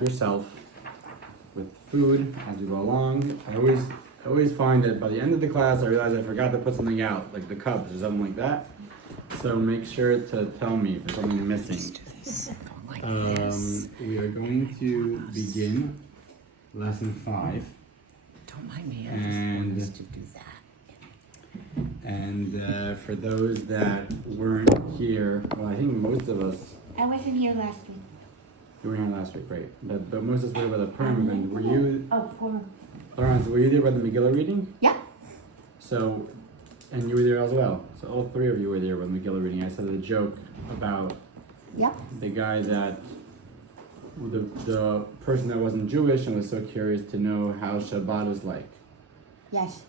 yourself with food as you go along. I always find that by the end of the class I realize I forgot to put something out, like the cups or something like that. So make sure to tell me if there's something missing. We are going to begin lesson 5. Don't mind me, I And- just wanted to do that. And for those that weren't here, well, I think most of us, I wasn't here last week. you were here last week, right? But most of us were by the Purim event. Were you, Oh, for Laurence, were you there by the Megillah reading? yeah. So, and you were there as well. So all 3 of you were there with Megillah reading. I said a joke about Yep. the guy that, the person that wasn't Jewish and was so curious to know how Shabbat is like. Yes.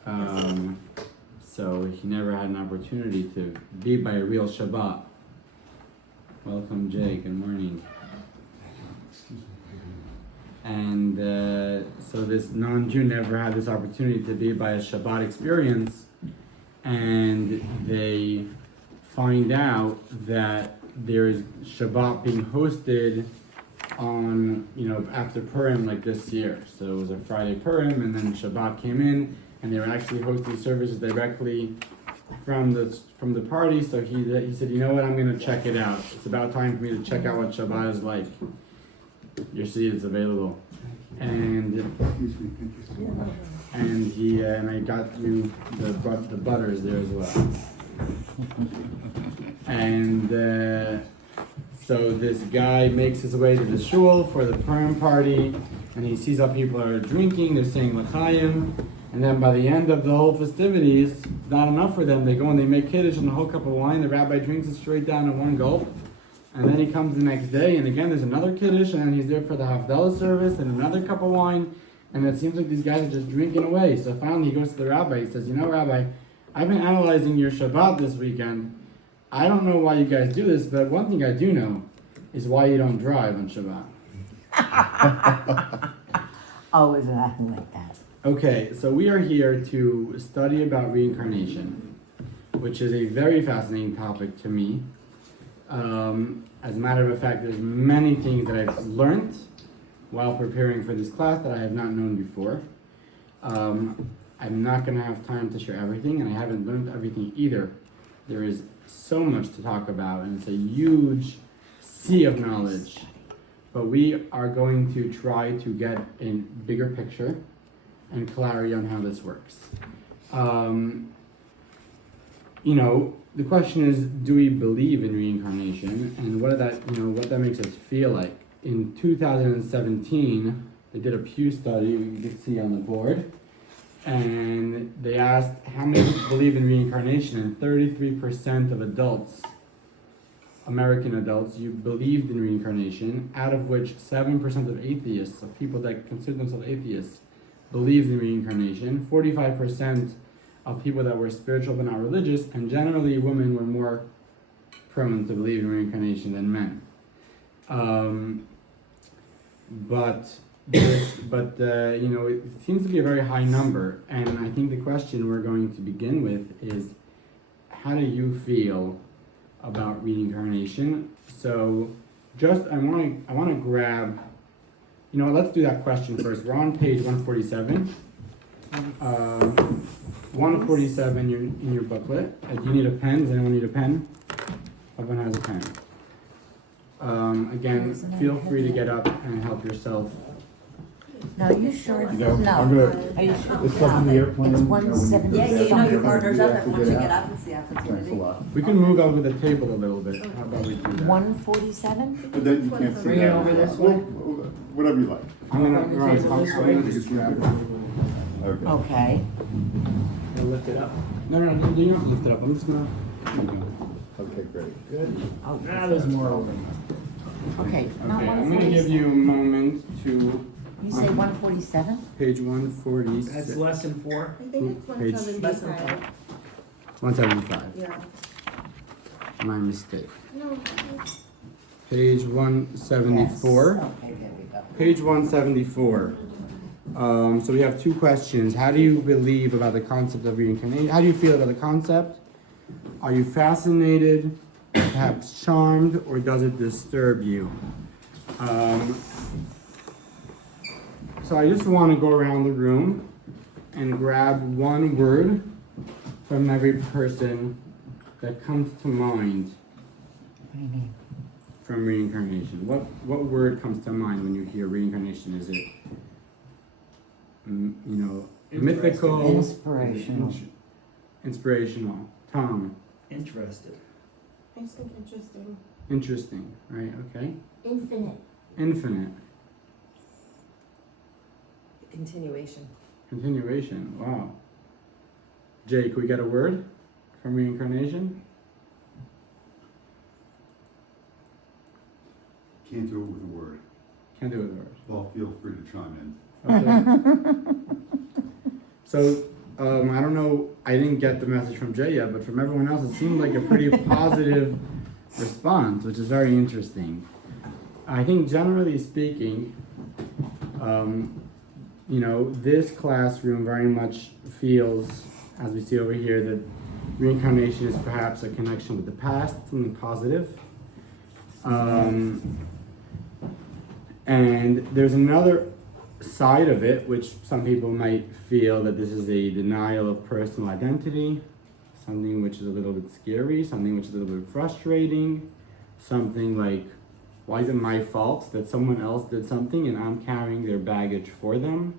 So he never had an opportunity to be by a real Shabbat. Welcome, Jay. Good morning. And so this non-Jew never had this opportunity to be by a Shabbat experience, and they find out that there's Shabbat being hosted on, after Purim like this year. So it was a Friday Purim, and then Shabbat came in, and they were actually hosting services directly from the party. So he said, you know what, I'm gonna check it out. It's about time for me to check out what Shabbat is like. Your seat is available, and he and I got you the butters there as well. And so this guy makes his way to the shul for the Purim party, and he sees how people are drinking. They're saying l'chaim, and then by the end of the whole festivities, it's not enough for them. They go and they make kiddush and a whole cup of wine. The rabbi drinks it straight down in one gulp. And then he comes the next day, and again there's another kiddush, and then he's there for the Havdalah service, and another cup of wine, and it seems like these guys are just drinking away. So finally he goes to the rabbi, he says, you know, Rabbi, I've been analyzing your Shabbat this weekend. I don't know why you guys do this, but one thing I do know is why you don't drive on Shabbat. Always acting like that. Okay, so we are here to study about reincarnation, which is a very fascinating topic to me. As a matter of fact, there's many things that I've learned while preparing for this class that I have not known before. I'm not going to have time to share everything, and I haven't learned everything either. There is so much to talk about, and it's a huge sea of knowledge. But we are going to try to get a bigger picture and clarity on how this works. The question is, do we believe in reincarnation, and what that makes us feel like? In 2017, they did a Pew study, you can see on the board, and they asked how many people believe in reincarnation, and 33% of adults, American adults, you believed in reincarnation, out of which 7% of atheists, of people that consider themselves atheists, believed in reincarnation. 45% of people that were spiritual but not religious, and generally women were more prone to believe in reincarnation than men. It seems to be a very high number, and I think the question we're going to begin with is, how do you feel about reincarnation? So, I want to grab, let's do that question first. We're on page 147. 147 in your booklet. Do you need a pen? Does anyone need a pen? Everyone has a pen. Again, feel free to get up and help yourself. No, are you sure? No, No. I'm gonna, Are you sure? it's up in the airplane. It's 170. Yeah, you know your partner's up After and once you get get out. up, it's the Thanks a opportunity. lot. We can move over the table a little bit. How about we do that? 147? But then you can't see Bring it that. over this Well, way. whatever you like. I'm gonna Just grab it. Okay. Okay. Lift it up. No, you don't have to lift it up. I'm just gonna. Okay, great. Good. Oh, There's more over. okay. Not Okay, I'm gonna give 147. you a moment to You say 147? page 140. That's lesson 4. I think it's Page- 175. 175. Yeah. My mistake. No. Page 174. Yes. Okay, there we go. Page 174. So we have 2 questions. How do you believe about the concept of reincarnation? How do you feel about the concept? Are you fascinated, perhaps charmed, or does it disturb you? So I just want to go around the room and grab one word from every person that comes to mind What do you mean? from reincarnation. What word comes to mind when you hear reincarnation? Is it, mythical, Inspirational. inspirational? Tom, Interested. I just think interesting. interesting, right? Okay. Infinite. Infinite, Continuation. continuation. Wow. Jake, we got a word from reincarnation? Can't do it with a word. Can't do it with words. Well, feel free to chime in. Okay. So, I don't know, I didn't get the message from Jay yet, but from everyone else, it seemed like a pretty positive response, which is very interesting. I think generally speaking, this classroom very much feels, as we see over here, that reincarnation is perhaps a connection with the past, something positive. And there's another side of it, which some people might feel that this is a denial of personal identity, something which is a little bit scary, something which is a little bit frustrating, something like, why is it my fault that someone else did something and I'm carrying their baggage for them?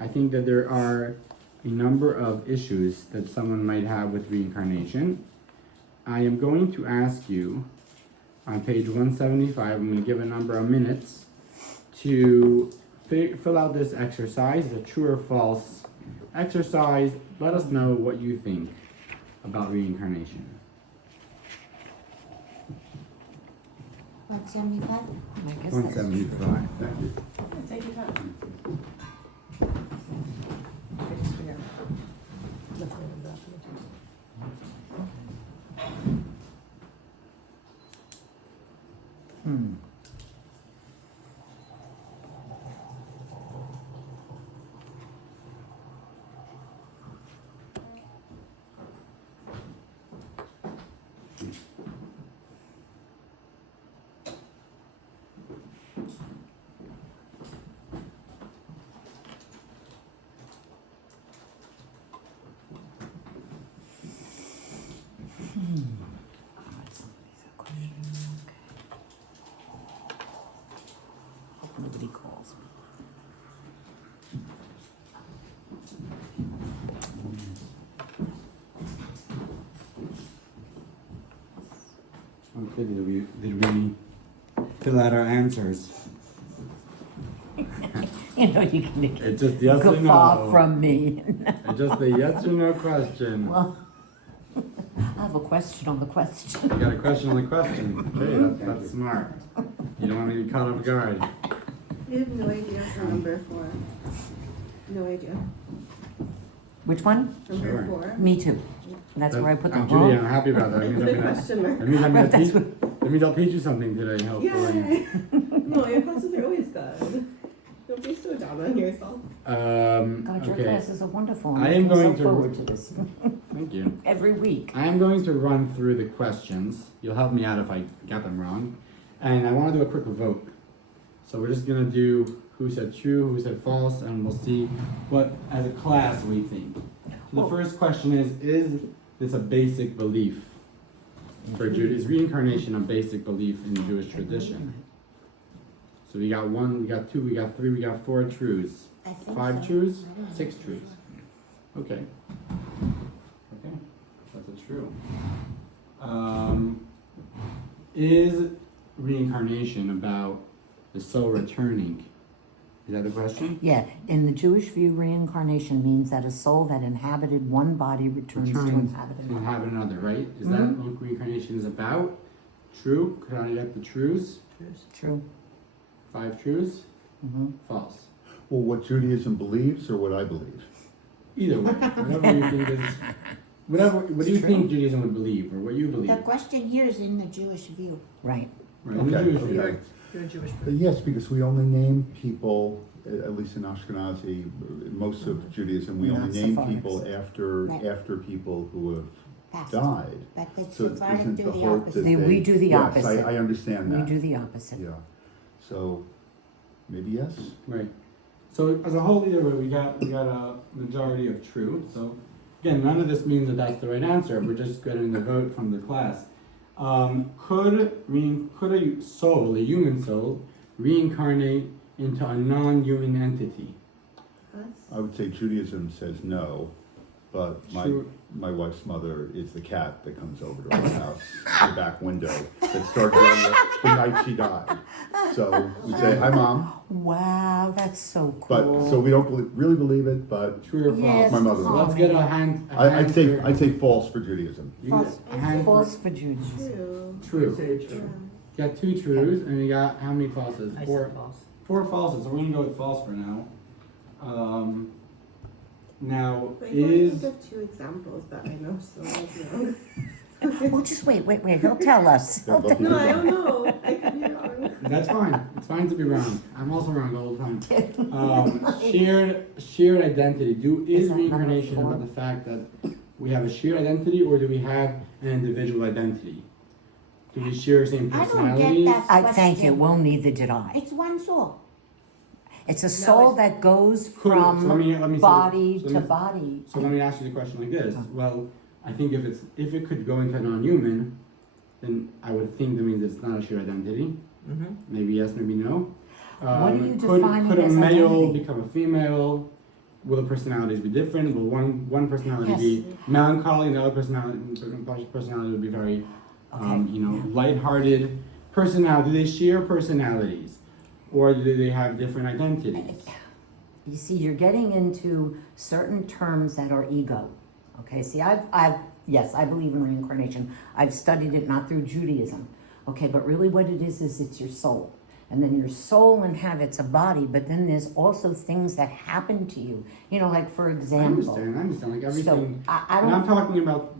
I think that there are a number of issues that someone might have with reincarnation. I am going to ask you on page 175, I'm going to give a number of minutes to fill out this exercise. It's a true or false exercise. Let us know what you think about reincarnation. 175? I guess that's 175. Thank you. Take your time. Hope nobody calls me. Okay, did we fill out our answers? You can It's just yes or guffaw no. from me. It's just a yes or no question. Well, I have a question on the question. You got a question on the question. Okay, that's smart. You don't want to get caught off guard. I have no idea for number 4. No idea. Which one? Number Sure. 4. Me too. That's where I put the Judy, I'm wrong. happy about that. That means With a I'm gonna, question mark. that means I'm gonna That's teach. That means I'll teach you something today, hopefully. Yay! No, your classes are always good. Don't be so down on yourself. God, your Okay. classes are wonderful. I I'm am looking going so to- forward to this Thank you. every week. I am going to run through the questions. You'll help me out if I got them wrong. And I want to do a quick vote. So we're just going to do who said true, who said false, and we'll see what, as a class, we think. So the Well- first question is this a basic belief for Jude? Is reincarnation a basic belief in the Jewish tradition? So we got 1, we got 2, we got 3, we got 4 truths. I think 5 so. truths? I don't know. 6 truths. Okay. Okay, that's a true. Is reincarnation about the soul returning? Is that the question? Yeah, in the Jewish view, reincarnation means that a soul that inhabited one body returns to inhabit to another. inhabit another, right? Is that what reincarnation is about? True? Could I get the truths? True. 5 truths? Mm-hmm. False. Well, what Judaism believes or what I believe? Either way, whatever you think is. What do you think Judaism would believe, or what you believe? The question here is in the Jewish view. Right. Right, in the Okay, Jewish view. okay. You're a Jewish Yes, because we only name people, at least in Ashkenazi, most of Judaism, we Not only name Sephardics. people Right. after people who have Past. died. But the So Sephardic isn't do the the hope opposite. that We do the yes, opposite. I understand We that. do the opposite. Yeah. So maybe yes. Right. So as a whole, either way, we got a majority of true. So again, none of this means that that's the right answer. We're just getting the vote from the class. Could a soul, a human soul, reincarnate into a non-human entity? I would say Judaism says no, but True. my wife's mother is the cat that comes over to our house, the back window, that started there the night she died. So we say, hi, Mom. Wow, that's so But, cool. so we don't really believe it, but True or false? Yes, my mother. So let's get a hand. I'd say false for Judaism. You get False. a hand False for Judaism. True. True. Say Yeah. true. You got 2 trues, and you got how many falses? I Four. said false. 4 falses. So we're gonna go with false for now. Now But you only is give 2 examples that I know, so I don't know. Well, just wait. He'll tell us. Yeah, both No, I don't know. I could be wrong. that's fine. It's fine to be wrong. I'm also wrong all the time. Shared identity. Is Is that number reincarnation 4? about the fact that we have a shared identity, or do we have an individual identity? Do we share the same I don't get personalities? that. I thank you. Question. Well, neither did I. It's one soul. It's a soul that goes Cool. So from let me say- body so to let me- body. So let me ask you the question like this. Oh. Well, I think if it could go into a non-human, then I would think that means it's not a shared identity. Mm-hmm. Maybe yes, maybe no. What are you could defining a as male identity? become a female? Will the personalities be different? Will one personality Yes. be melancholy and the other personality would be very, Okay. lighthearted? Personality. Do they share personalities, or do they have different identities? You see, you're getting into certain terms that are ego. Okay, see, yes, I believe in reincarnation. I've studied it not through Judaism. Okay, but really what it is it's your soul. And then your soul inhabits a body, but then there's also things that happen to you. You know, like for I example. understand. Like So everything. I And I'm don't. talking about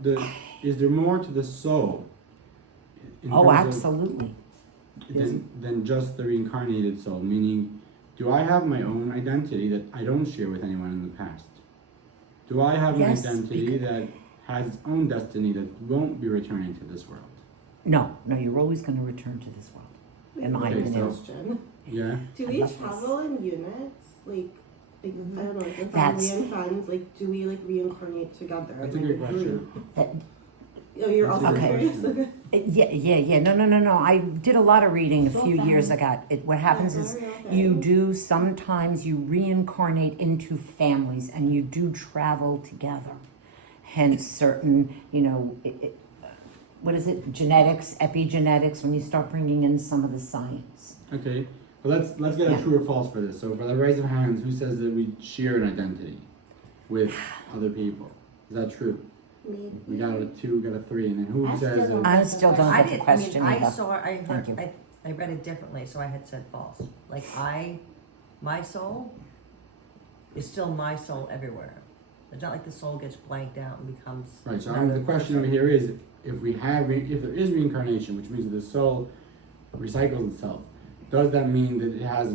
is there more to the soul? in Oh, terms of- absolutely. than just the reincarnated soul? Meaning, do I have my own identity that I don't share with anyone in the past? Do I have Yes, an identity that has its own destiny that won't be returning to this world? No, you're always going to return to this world. In my Okay, opinion. Question. Yeah. Do I we love this. travel in units? Like I don't know, like with That's- family and friends, like do we like reincarnate together? That's a like, good question. group? That- Oh, you're That's a also good curious? question. Okay. Yeah. No. I did a lot of reading a So few years fun. ago. What happens Yeah, is very okay. you do sometimes you reincarnate into families and you do travel together. Hence certain, what is it? Genetics, epigenetics. When you start bringing in some of the science. Okay. But let's get a Yeah. true or false for this. So for the raise of hands, who says that we share an identity with other people? Is that true? Maybe. We got a 2, got a 3, and then who I says still that? I still don't I get the didn't, question I either. saw, I Thank you. heard, I read it differently, so I had said false. Like my soul is still my soul everywhere. It's not like the soul gets blanked out and becomes. Right, so another the question over person. here is, if there is reincarnation, which means that the soul recycles itself, does that mean that it has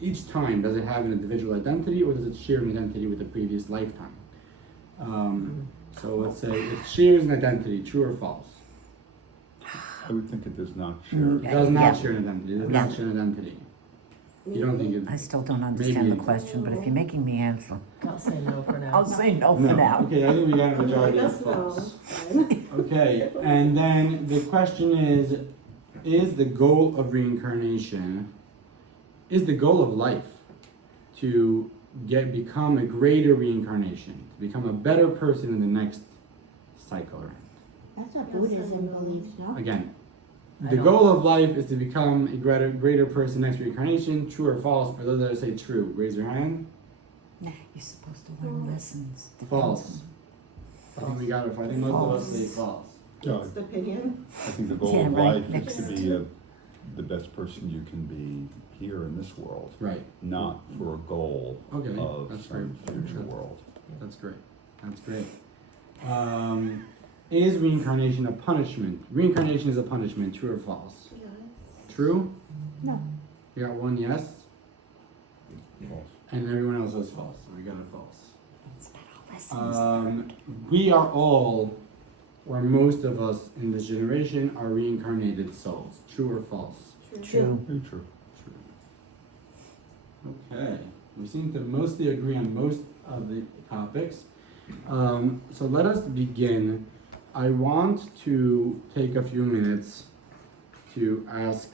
each time, does it have an individual identity, or does it share an identity with the previous lifetime? So let's say it shares an identity, true or false? I would think it does not share. Mm, It does not Yeah. share an identity, it does Yeah. not share an identity. You don't think it? I still don't understand Maybe- the question, but if you're making me answer, I'll say no for now. I'll say no for No. now. Okay, I think we got a I majority of guess no. false. Fine. Okay, and then the question is the goal of reincarnation, is the goal of life to become a greater reincarnation, to become a better person in the next cycle around? That's what Yes, Buddhism I know. believes, no? Again, I the don't- goal of life is to become a greater person next reincarnation, true or false? For those that say true, raise your hand. You're supposed to learn lessons. False. I think we got it. I think most of us say false. No, What's the opinion? I think the goal Yeah, of right, life next. is to be the best person you can be here in this world, Right. not for a goal Okay, of that's some great. future world. That's great. That's great. Is reincarnation a punishment? Reincarnation is a punishment, true or false? Yes. True? No. You got 1 yes, False. and everyone else says false. So we got a false. Lessons. We are all, or most of us in this generation, are reincarnated souls. True or false? True. Very true. Okay, we seem to mostly agree on most of the topics. So let us begin. I want to take a few minutes to ask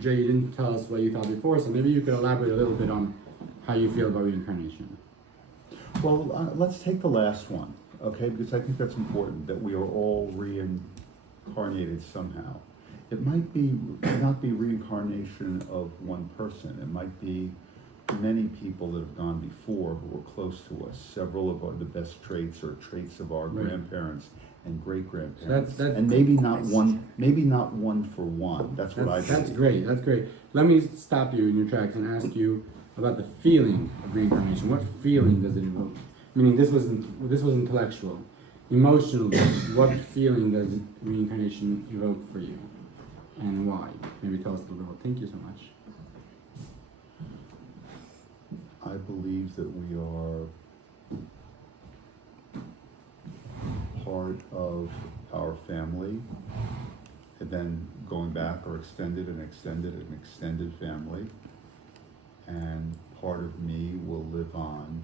Jay, you didn't tell us what you thought before, so maybe you could elaborate a little bit on how you feel about reincarnation. Well, let's take the last one, okay? Because I think that's important, that we are all reincarnated somehow. It might not be reincarnation of one person. It might be many people that have gone before who were close to us. Several of the best traits or traits of our Right. grandparents and great-grandparents. That's And maybe not one for one. That's what I That's believe. great. That's great. Let me stop you in your tracks and ask you about the feeling of reincarnation. What feeling does it evoke? Meaning, this was intellectual. Emotionally, what feeling does reincarnation evoke for you, and why? Maybe tell us a little bit. Thank you so much. I believe that we are part of our family, and then going back or extended family, and part of me will live on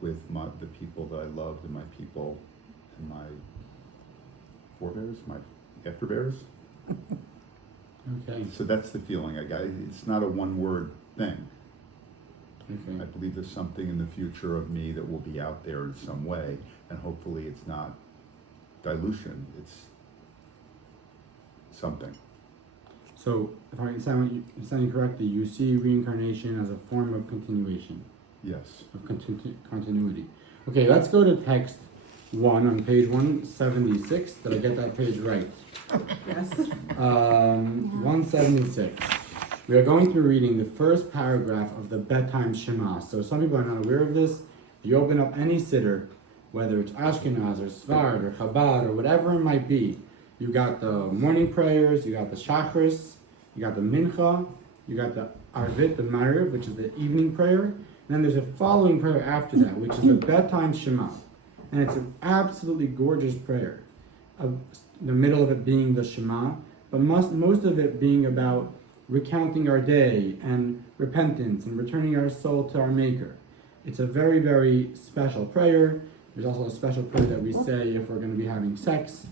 with the people that I loved and my people and my forebears, my afterbears. Okay. So that's the feeling I got. It's not a one-word thing. Okay. I believe there's something in the future of me that will be out there in some way, and hopefully it's not dilution, it's something. So, if I understand you correctly, you see reincarnation as a form of continuation, Yes. of continuity. Okay, let's go to text 1 on page 176. Did I get that page right? Yes. 176. We are going through reading the first paragraph of the bedtime Shema. So some people are not aware of this. If you open up any siddur, whether it's Ashkenaz or Sfard or Chabad or whatever it might be, you got the morning prayers, you got the Shachris, you got the Mincha, you got the Arvit, the Mariv, which is the evening prayer, and then there's a following prayer after that, which is the bedtime Shema. And it's an absolutely gorgeous prayer. The middle of it being the Shema, but most of it being about recounting our day and repentance and returning our soul to our Maker. It's a very, very special prayer. There's also a special prayer that we say if we're going to be having sex.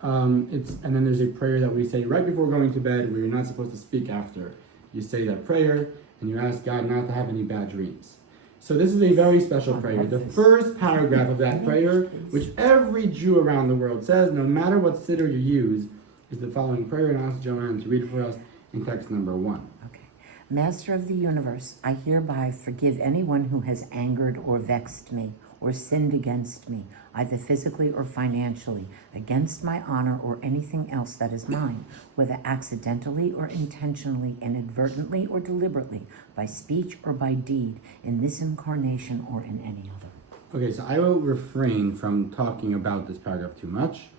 And then there's a prayer that we say right before going to bed where you're not supposed to speak after. You say that prayer and you ask God not to have any bad dreams. So this is a very special prayer. The first paragraph of that prayer, which every Jew around the world says, no matter what siddur you use, is the following prayer, and I'll ask Joanne to read it for us in text number 1. Okay. Master of the universe, I hereby forgive anyone who has angered or vexed me or sinned against me, either physically or financially, against my honor or anything else that is mine, whether accidentally or intentionally, inadvertently or deliberately, by speech or by deed, in this incarnation or in any other. Okay, so I will refrain from talking about this paragraph too much.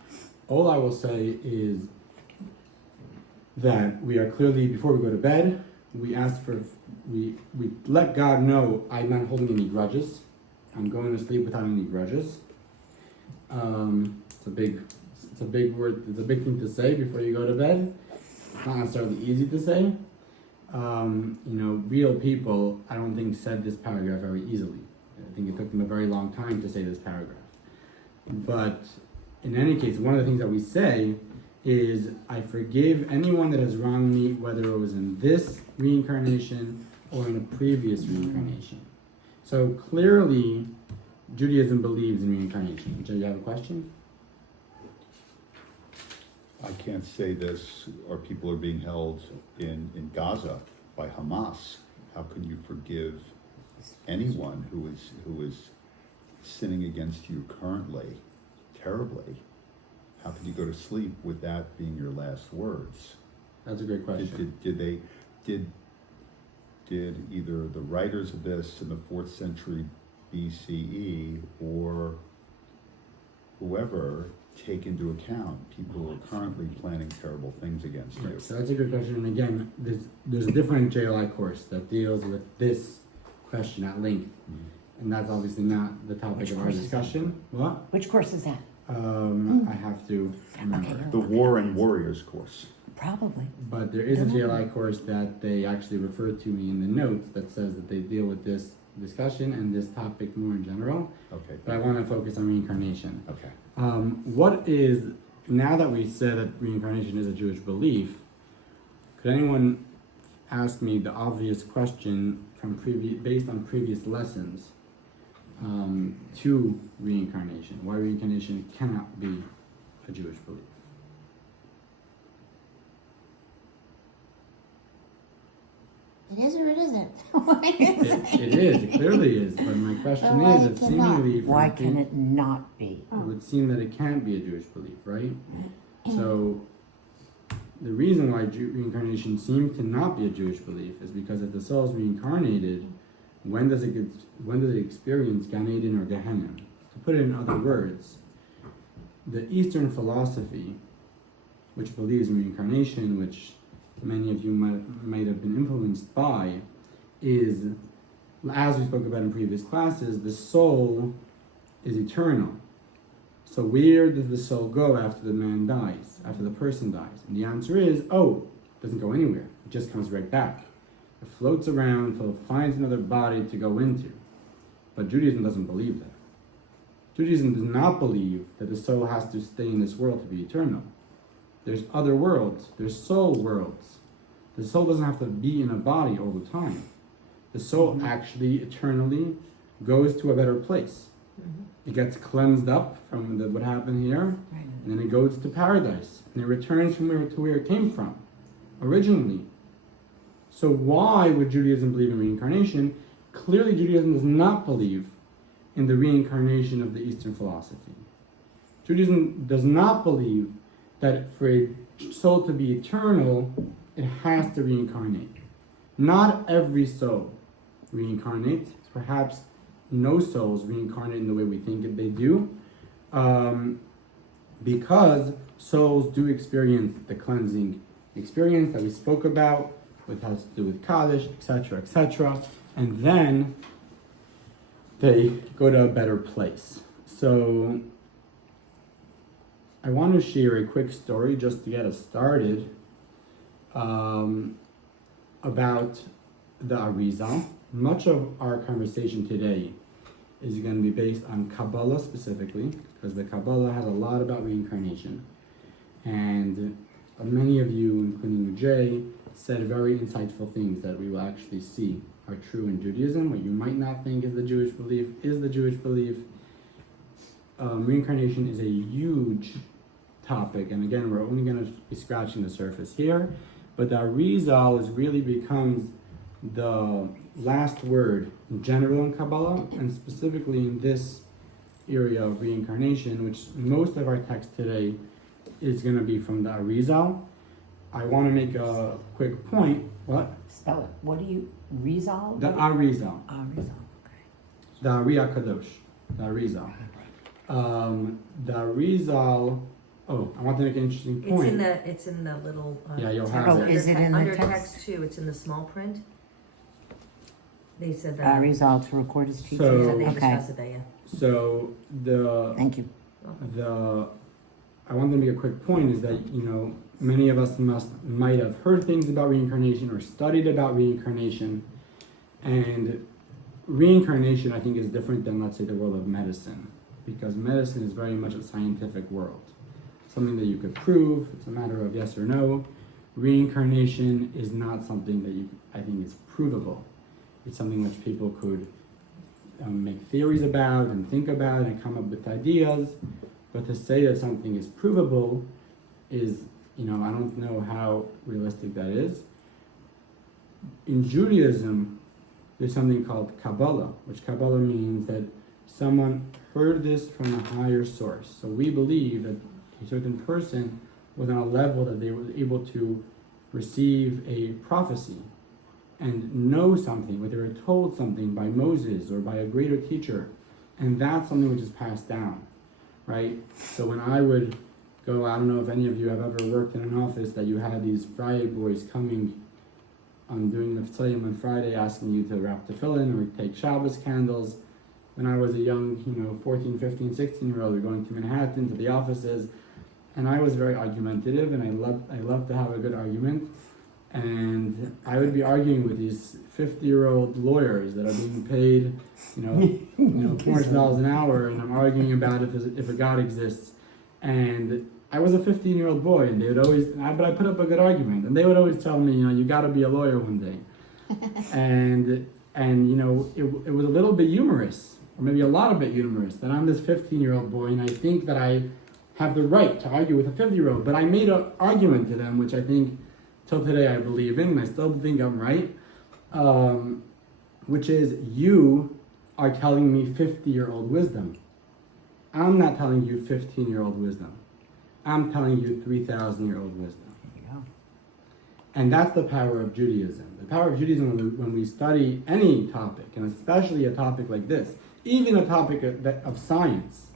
All I will say is that we are clearly, before we go to bed, we let God know I'm not holding any grudges. I'm going to sleep without any grudges. It's a big word. It's a big thing to say before you go to bed. It's not necessarily easy to say. Real people, I don't think said this paragraph very easily. I think it took them a very long time to say this paragraph. But in any case, one of the things that we say is, I forgive anyone that has wronged me, whether it was in this reincarnation or in a previous reincarnation. So clearly, Judaism believes in reincarnation. Do you have a question? I can't say this, or people are being held in Gaza by Hamas. How can you forgive anyone who is sinning against you currently, terribly? How can you go to sleep with that being your last words? That's a great question. Did either the writers of this in the 4th century BCE or whoever take into account people who are currently planning terrible things against you? Right, so that's a good question. And again, there's a different JLI course that deals with this question at length. And that's obviously not the topic of our discussion. What? Which course is that? I have to remember. Okay. The War and Warriors course. Probably. But there is a Don't know. JLI course that they actually refer to me in the notes that says that they deal with this discussion and this topic more in general. Okay, But I want to focus on reincarnation. okay. What is, now that we said that reincarnation is a Jewish belief, could anyone ask me the obvious question from based on previous lessons to reincarnation? Why reincarnation cannot be a Jewish belief? It is or it isn't? It is, it clearly is, but my question Why is, it it cannot? seemingly from Why can it not be? it would seem that it can't be a Jewish belief, right? So the reason why reincarnation seems to not be a Jewish belief is because if the soul is reincarnated, when does it experience Gan Eden or Gehenna? To put it in other words, the Eastern philosophy, which believes in reincarnation, which many of you might have been influenced by, is, as we spoke about in previous classes, the soul is eternal. So where does the soul go after the man dies, after the person dies? And the answer is, it doesn't go anywhere. It just comes right back. It floats around until it finds another body to go into. But Judaism doesn't believe that. Judaism does not believe that the soul has to stay in this world to be eternal. There's other worlds. There's soul worlds. The soul doesn't have to be in a body all the time. The soul actually eternally goes to a better place. It gets cleansed up from what happened here, Right. and then it goes to paradise, and it returns from where it came from originally. So why would Judaism believe in reincarnation? Clearly, Judaism does not believe in the reincarnation of the Eastern philosophy. Judaism does not believe that for a soul to be eternal, it has to reincarnate. Not every soul reincarnates. Perhaps no souls reincarnate in the way we think they do, because souls do experience the cleansing experience that we spoke about, which has to do with Kaddish, etc., and then they go to a better place. So I want to share a quick story just to get us started about the Arizal. Much of our conversation today is going to be based on Kabbalah specifically, because the Kabbalah has a lot about reincarnation. And many of you, including Jay, said very insightful things that we will actually see are true in Judaism. What you might not think is the Jewish belief is the Jewish belief. Reincarnation is a huge topic, and again, we're only going to be scratching the surface here. But the Arizal really becomes the last word in general in Kabbalah, and specifically in this area of reincarnation, which most of our text today is going to be from the Arizal. I want to make a quick point. What? Spell it. What do you, Rizal? The Arizal. Rizal. The Ari Kadosh. The Arizal. The Arizal. Oh, I want to make an interesting point. It's in the little. Yeah, you'll text have Oh, it. is it in the under text? text too? It's in the small print. They said that. Rizal to record his teachings. So- Yeah, they Okay, discussed it there. Yeah. So thank you. I want to make a quick point is that, many of us might have heard things about reincarnation or studied about reincarnation, and reincarnation I think is different than, let's say, the world of medicine, because medicine is very much a scientific world, something that you could prove. It's a matter of yes or no. Reincarnation is not something that I think is provable. It's something which people could make theories about and think about and come up with ideas, but to say that something is provable is, I don't know how realistic that is. In Judaism, there's something called Kabbalah, which Kabbalah means that someone heard this from a higher source. So we believe that a certain person was on a level that they were able to receive a prophecy and know something, whether they were told something by Moses or by a greater teacher, and that's something which is passed down, right? So when I would go, I don't know if any of you have ever worked in an office that you had these Friday boys coming on doing the tefillin on Friday, asking you to wrap tefillin or take Shabbos candles. When I was a young, 14, 15, 16-year-old, we were going to Manhattan to the offices, and I was very argumentative, and I love to have a good argument. And I would be arguing with these 50-year-old lawyers that are being paid, $400 an hour, and I'm arguing about if a God exists. And I was a 15-year-old boy, and they would always, but I put up a good argument, and they would always tell me, you got to be a lawyer one day. and it was a little bit humorous, or maybe a lot of bit humorous, that I'm this 15-year-old boy, and I think that I have the right to argue with a 50-year-old. But I made an argument to them, which I think till today I believe in, and I still think I'm right, which is, you are telling me 50-year-old wisdom. I'm not telling you 15-year-old wisdom. I'm telling you 3,000-year-old wisdom. There you go. And that's the power of Judaism. The power of Judaism, when we study any topic, and especially a topic like this, even a topic of science,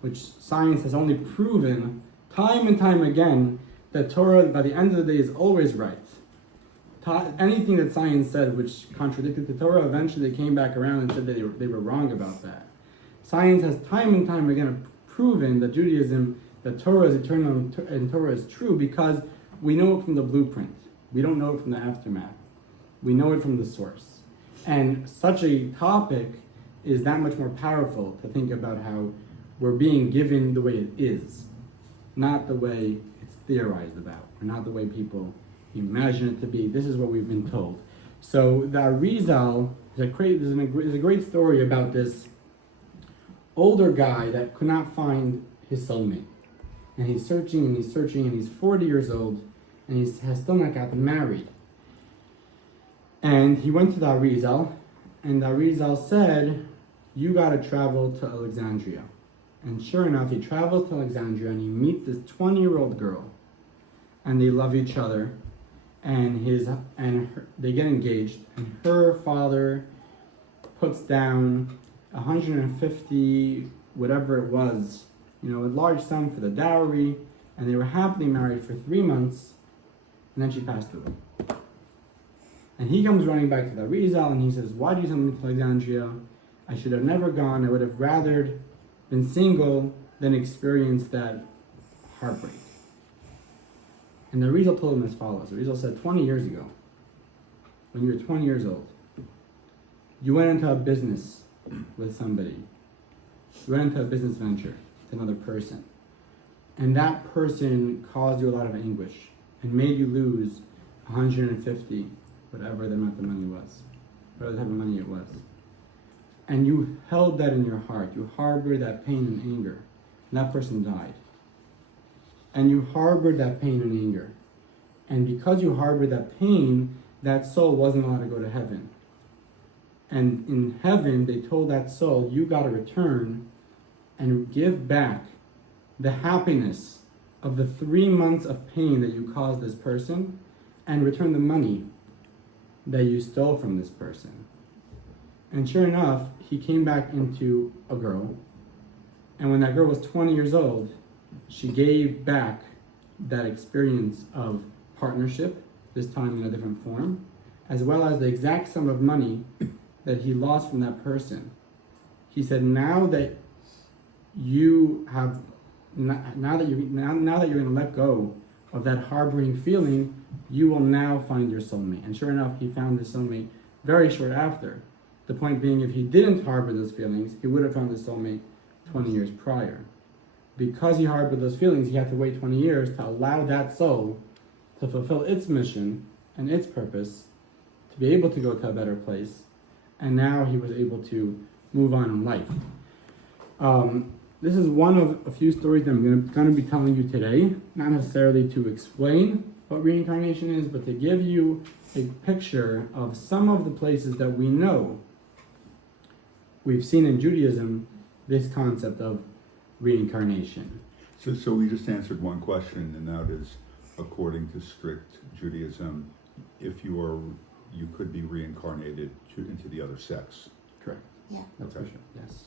which science has only proven time and time again that Torah, by the end of the day, is always right. Anything that science said which contradicted the Torah, eventually they came back around and said that they were wrong about that. Science has time and time again proven that Judaism, that Torah is eternal and Torah is true, because we know it from the blueprint. We don't know it from the aftermath. We know it from the source. And such a topic is that much more powerful to think about how we're being given the way it is, not the way it's theorized about, or not the way people imagine it to be. This is what we've been told. So the Arizal, there's a great story about this older guy that could not find his soulmate. And he's searching and he's searching, and he's 40 years old, and he has still not gotten married. And he went to the Arizal, and the Arizal said, you got to travel to Alexandria. And sure enough, he travels to Alexandria, and he meets this 20-year-old girl, and they love each other, and they get engaged, and her father puts down 150, whatever it was, a large sum for the dowry, and they were happily married for 3 months, and then she passed away. And he comes running back to the Arizal, and he says, why do you send me to Alexandria? I should have never gone. I would have rather been single than experience that heartbreak. And the Arizal told him as follows. The Arizal said, 20 years ago, when you were 20 years old, you went into a business with somebody. You went into a business venture with another person. And that person caused you a lot of anguish and made you lose 150, whatever the amount of money was, whatever type of money it was. And you held that in your heart. You harbored that pain and anger. And that person died. And you harbored that pain and anger. And because you harbored that pain, that soul wasn't allowed to go to heaven. And in heaven, they told that soul, you got to return and give back the happiness of the 3 months of pain that you caused this person, and return the money that you stole from this person. And sure enough, he came back into a girl. And when that girl was 20 years old, she gave back that experience of partnership, this time in a different form, as well as the exact sum of money that he lost from that person. He said, now that you're going to let go of that harboring feeling, you will now find your soulmate. And sure enough, he found his soulmate very short after. The point being, if he didn't harbor those feelings, he would have found his soulmate 20 years prior. Because he harbored those feelings, he had to wait 20 years to allow that soul to fulfill its mission and its purpose, to be able to go to a better place. And now he was able to move on in life. This is one of a few stories that I'm going to be telling you today, not necessarily to explain what reincarnation is, but to give you a picture of some of the places that we know we've seen in Judaism this concept of reincarnation. So we just answered one question, and that is, according to strict Judaism, if you could be reincarnated into the other sex. Correct. Yeah. That's Okay. for sure. Yes.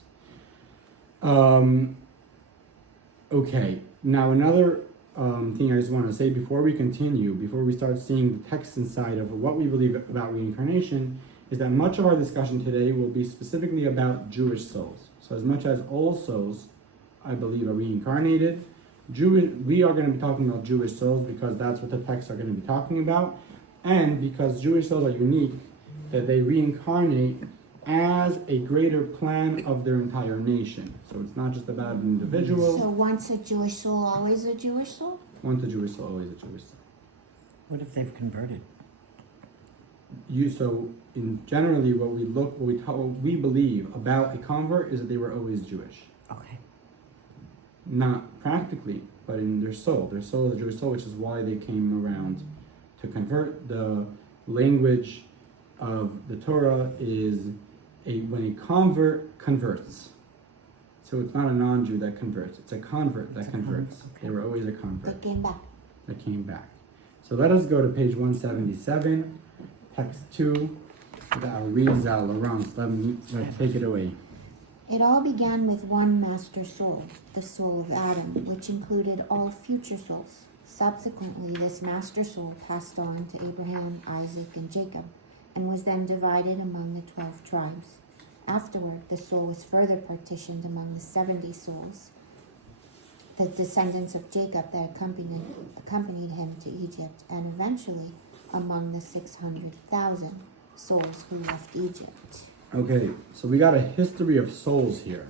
Okay. Now another thing I just want to say before we continue, before we start seeing the text inside of what we believe about reincarnation, is that much of our discussion today will be specifically about Jewish souls. So as much as all souls, I believe, are reincarnated, we are going to be talking about Jewish souls because that's what the texts are going to be talking about, and because Jewish souls are unique, that they reincarnate as a greater plan of their entire nation. So it's not just about an individual. So once a Jewish soul, always a Jewish soul? Once a Jewish soul, always a Jewish soul. What if they've converted? So in generally, what we believe about a convert is that they were always Jewish. Okay. Not practically, but in their soul. Their soul is a Jewish soul, which is why they came around to convert. The language of the Torah is when a convert converts. So it's not a non-Jew that converts, it's a convert that converts. Okay. They were always a convert That came back. that came back. So let us go to page 177, text 2, the Arizal Laurence. Let's take it away. It all began with one master soul, the soul of Adam, which included all future souls. Subsequently, this master soul passed on to Abraham, Isaac, and Jacob, and was then divided among the 12 tribes. Afterward, the soul was further partitioned among the 70 souls, the descendants of Jacob that accompanied him to Egypt, and eventually among the 600,000 souls who left Egypt. Okay, so we got a history of souls here.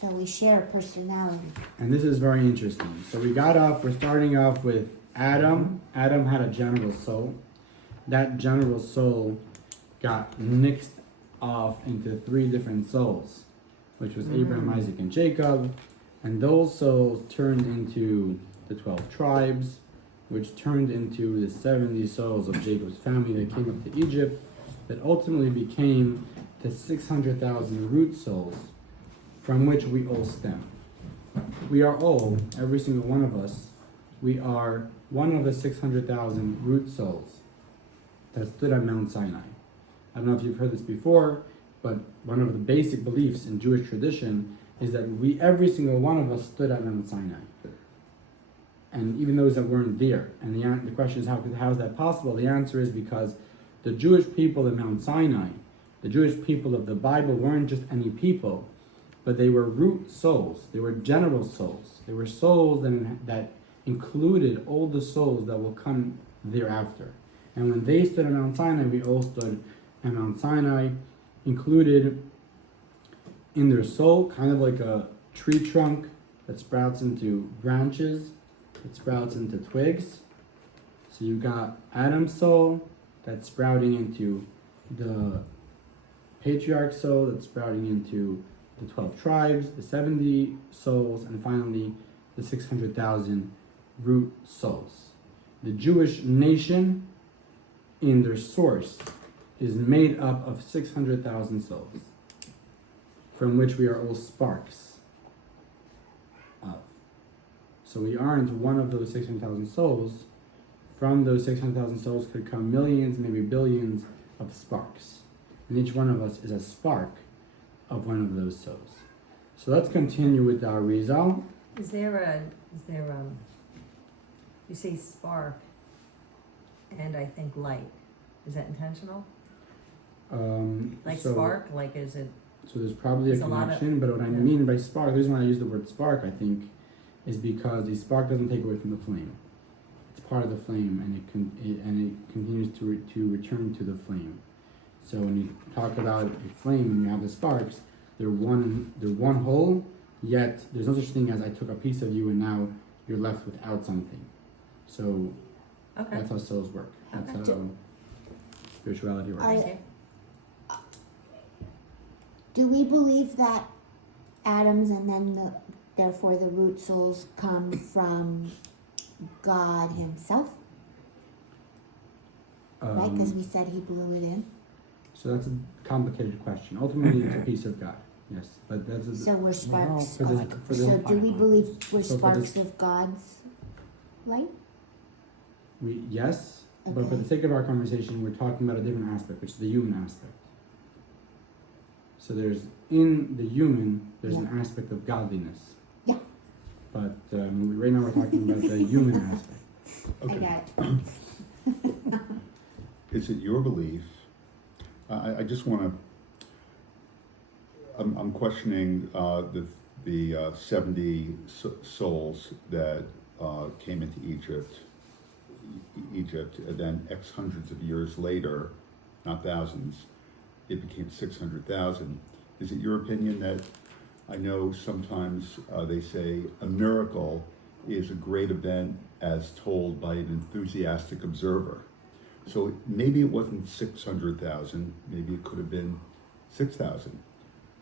Shall we share personality? And this is very interesting. So we're starting off with Adam. Adam had a general soul. That general soul got mixed off into 3 different souls, which was Abraham, Isaac, and Jacob. And those souls turned into the 12 tribes, which turned into the 70 souls of Jacob's family that came up to Egypt, that ultimately became the 600,000 root souls from which we all stem. We are all, every single one of us, we are one of the 600,000 root souls that stood at Mount Sinai. I don't know if you've heard this before, but one of the basic beliefs in Jewish tradition is that every single one of us stood at Mount Sinai. And even those that weren't there. And the question is, how is that possible? The answer is because the Jewish people in Mount Sinai, the Jewish people of the Bible, weren't just any people, but they were root souls. They were general souls. They were souls that included all the souls that will come thereafter. And when they stood at Mount Sinai, we all stood at Mount Sinai, included in their soul, kind of like a tree trunk that sprouts into branches, that sprouts into twigs. So you got Adam's soul that's sprouting into the patriarch soul, that's sprouting into the 12 tribes, the 70 souls, and finally the 600,000 root souls. The Jewish nation, in their source, is made up of 600,000 souls, from which we are all sparks of. So we aren't one of those 600,000 souls. From those 600,000 souls could come millions, maybe billions of sparks. And each one of us is a spark of one of those souls. So let's continue with our Rizal. You say spark, and I think light. Is that intentional? Like So- spark, like is it? So there's probably a There's a lot of- connection, but what I yeah. mean by spark, the reason why I use the word spark, I think, is because the spark doesn't take away from the flame. It's part of the flame, and it continues to return to the flame. So when you talk about a flame and you have the sparks, they're one whole. Yet there's no such thing as I took a piece of you and now you're left without something. So Okay. that's how souls work. That's Okay. how spirituality works. I- Do we believe that atoms and then therefore the root souls come from God Himself? Right? Because we said He blew it in. So that's a complicated question. Ultimately, it's a piece of God. Yes, but that's a, So we're sparks. For the- of, for the- so do we believe we're So for sparks this- of God's light? yes. But for Okay. the sake of our conversation, we're talking about a different aspect, which is the human aspect. So in the human, there's an aspect of godliness. Yeah. But right now we're talking about the human aspect. I got it. Is it your belief? I just want to. I'm questioning the 70 souls that came into Egypt, and then X hundreds of years later, not thousands, it became 600,000. Is it your opinion that, I know sometimes they say a miracle is a great event as told by an enthusiastic observer. So maybe it wasn't 600,000, maybe it could have been 6,000.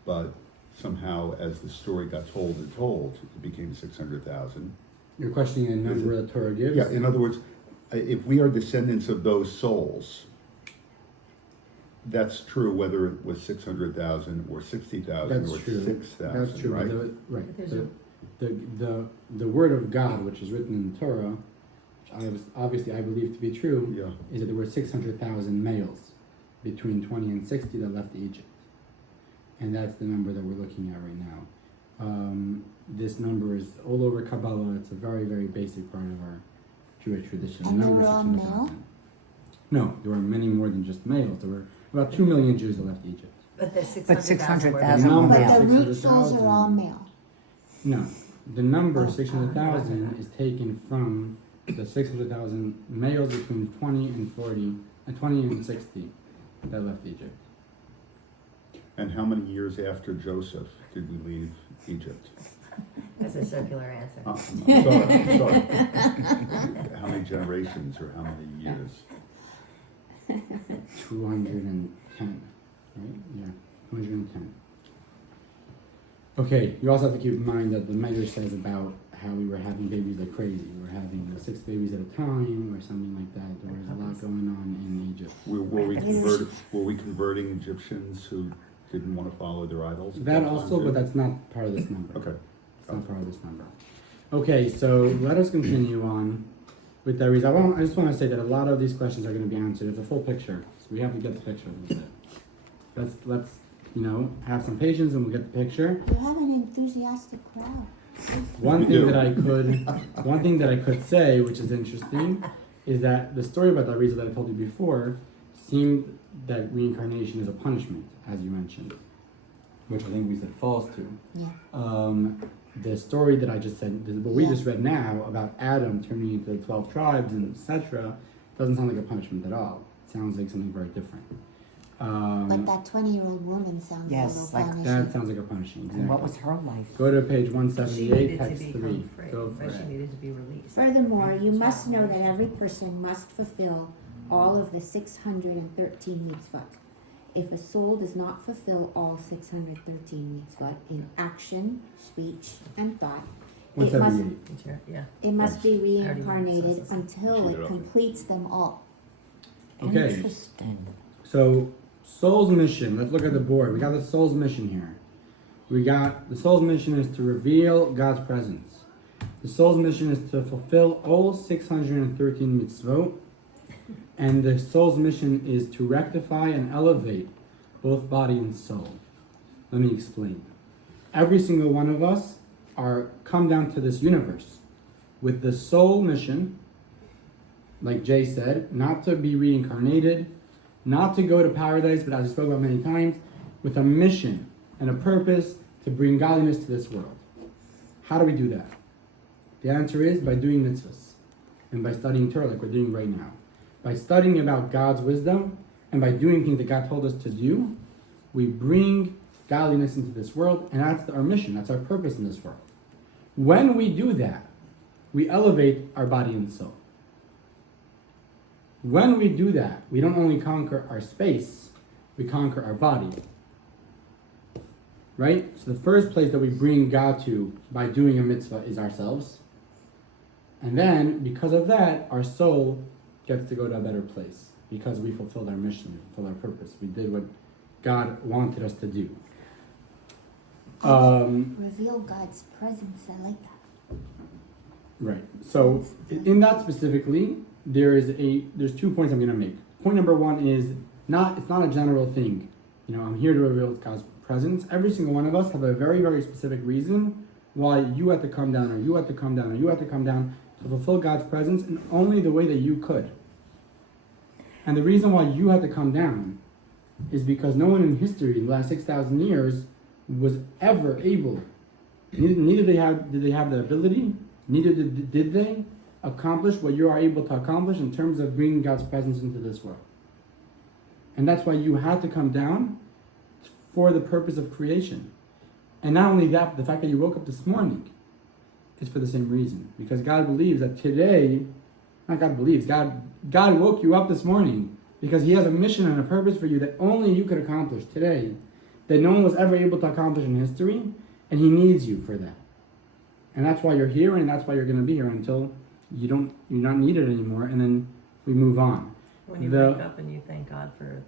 But somehow as the story got told and told, it became 600,000. You're questioning the number the Torah gives? Yeah, in other words, if we are descendants of those souls, that's true whether it was 600,000 or 60,000 That's or true. 6,000, That's true. right? Right. There's The word of God, which is written in the Torah, which obviously I believe to be true, Yeah. is that there were 600,000 males between 20 and 60 that left Egypt. And that's the number that we're looking at right now. This number is all over Kabbalah. It's a very, very basic part of our Jewish tradition. And The they number were all 600,000. No, there were many more than just males. There were about 2 million Jews that left Egypt. But the But 600,000 number But is the root 600,000. souls are all male. No, the number Oh. 600,000 is taken from the 600,000 males between 20 and 40, 20 and 60 that left Egypt. And how many years after Joseph did we leave Egypt? That's a circular answer. I'm sorry. How many generations or how many years? 210, right? Yeah, 210. Okay, you also have to keep in mind that the Medrash says about how we were having babies like crazy. We were having 6 babies at a time or something like that. There was a lot going on in Egypt. Were we converting Egyptians who didn't want to follow their idols? at That time also, too? but that's not part of this number. Okay. It's not part of this number. Okay, so let us continue on with the reason. I just want to say that a lot of these questions are going to be answered. It's a full picture, so we have to get the picture of it. Let's have some patience and we'll get the picture. You have an enthusiastic crowd. One We thing do. that I could say, which is interesting, is that the story about that reason that I told you before seemed that reincarnation is a punishment, as you mentioned, which I think we said false to. Yeah. The story that I just said, what we Yeah. just read now about Adam turning into the 12 tribes and etc., doesn't sound like a punishment at all. It sounds like something very different. But that 20-year-old woman sounds Yes, a little like punishing. That sounds like a punishment. And what Exactly. was her life? Go to page She 178, needed to text 3. become free, Go for right? She it. needed to be released. Furthermore, you That's must why. know that every person must fulfill all of the 613 mitzvot. If a soul does not fulfill all 613 mitzvot in action, speech, and thought, it must, 178. It's here, yeah. it must be already reincarnated went, until Shoot it it off. completes them all. Okay. Interesting. So, soul's mission. Let's look at the board. We got the soul's mission here. We got the soul's mission is to reveal God's presence. The soul's mission is to fulfill all 613 mitzvot. And the soul's mission is to rectify and elevate both body and soul. Let me explain. Every single one of us are come down to this universe with the soul mission, like Jay said, not to be reincarnated, not to go to paradise, but as I spoke about many times, with a mission and a purpose to bring godliness to this world. How do we do that? The answer is by doing mitzvahs and by studying Torah like we're doing right now. By studying about God's wisdom and by doing things that God told us to do, we bring godliness into this world, and that's our mission, that's our purpose in this world. When we do that, we elevate our body and soul. When we do that, we don't only conquer our space, we conquer our body. Right? So the first place that we bring God to by doing a mitzvah is ourselves. And then, because of that, our soul gets to go to a better place. Because we fulfilled our mission, we fulfilled our purpose. We did what God wanted us to do. Reveal God's presence. I like that. Right. So in that specifically, there's 2 points I'm going to make. Point number one is it's not a general thing. I'm here to reveal God's presence. Every single one of us have a very, very specific reason why you had to come down, or you had to come down, or you had to come down to fulfill God's presence in only the way that you could. And the reason why you had to come down is because no one in history in the last 6,000 years was ever able Neither did they have the ability, neither did they accomplish what you are able to accomplish in terms of bringing God's presence into this world. And that's why you had to come down for the purpose of creation. And not only that, but the fact that you woke up this morning is for the same reason. Because God believes that today, not God believes, God woke you up this morning because He has a mission and a purpose for you that only you could accomplish today, that no one was ever able to accomplish in history, and He needs you for that. And that's why you're here, and that's why you're going to be here until you're not needed anymore, and then we move on. When you The- wake up and you thank God for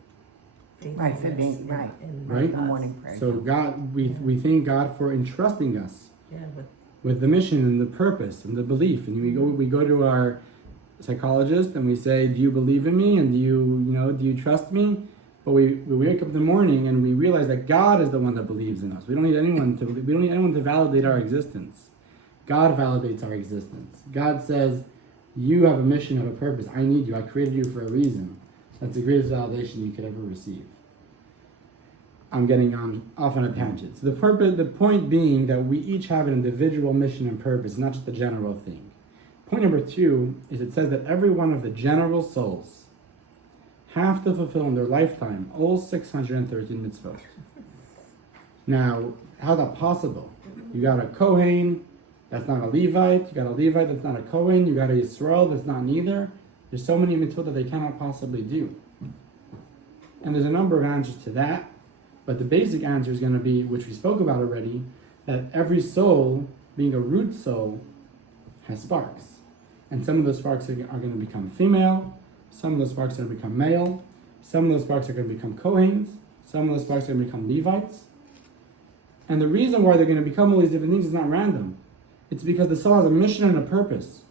Right, for faithfulness being- right. in Right. The us. morning prayer. So God, we thank God for entrusting us Yeah, with the mission and the purpose and the belief. And we go to our psychologist and we say, "Do you believe in me? And do you trust me?" But we wake up in the morning and we realize that God is the one that believes in us. We don't need anyone to validate our existence. God validates our existence. God says, "You have a mission, have a purpose. I need you. I created you for a reason." That's the greatest validation you could ever receive. I'm getting off on a tangent. So the point being that we each have an individual mission and purpose, not just a general thing. Point number 2 is it says that every one of the general souls have to fulfill in their lifetime all 613 mitzvot. Now, how's that possible? You got a Kohen that's not a Levite, you got a Levite that's not a Kohen, you got a Yisrael that's not neither. There's so many mitzvot that they cannot possibly do. And there's a number of answers to that. But the basic answer is going to be, which we spoke about already, that every soul, being a root soul, has sparks. And some of those sparks are going to become female, some of those sparks are going to become male, some of those sparks are going to become Kohens, some of those sparks are going to become Levites. And the reason why they're going to become all these different things is not random. It's because the soul has a mission and a purpose.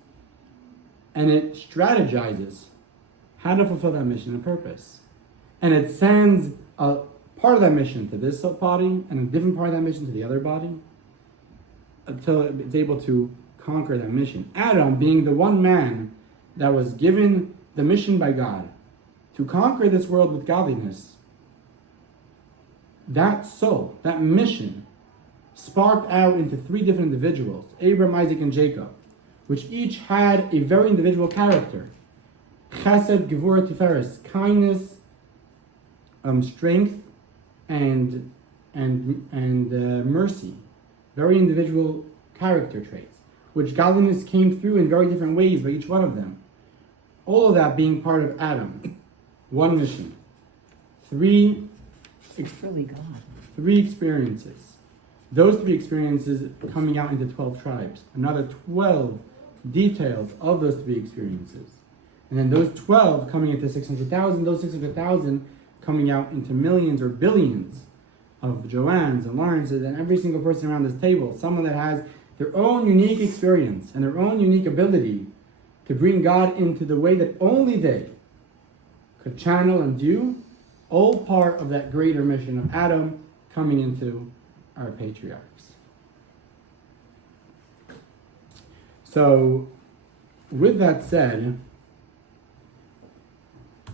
And it strategizes how to fulfill that mission and purpose. And it sends a part of that mission to this body and a different part of that mission to the other body until it's able to conquer that mission. Adam, being the one man that was given the mission by God to conquer this world with godliness, that soul, that mission, sparked out into 3 different individuals, Abraham, Isaac, and Jacob, which each had a very individual character. Chesed, Gevurah, Tiferes, kindness, strength, and mercy, very individual character traits, which godliness came through in very different ways by each one of them. All of that being part of Adam, one mission, 3 It's really God. 3 experiences. Those 3 experiences coming out into 12 tribes. Another 12 details of those 3 experiences. And then those 12 coming into 600,000, those 600,000 coming out into millions or billions of Joannes and Lawrences and every single person around this table. Someone that has their own unique experience and their own unique ability to bring God into the way that only they could channel and do, all part of that greater mission of Adam coming into our patriarchs. So, with that said,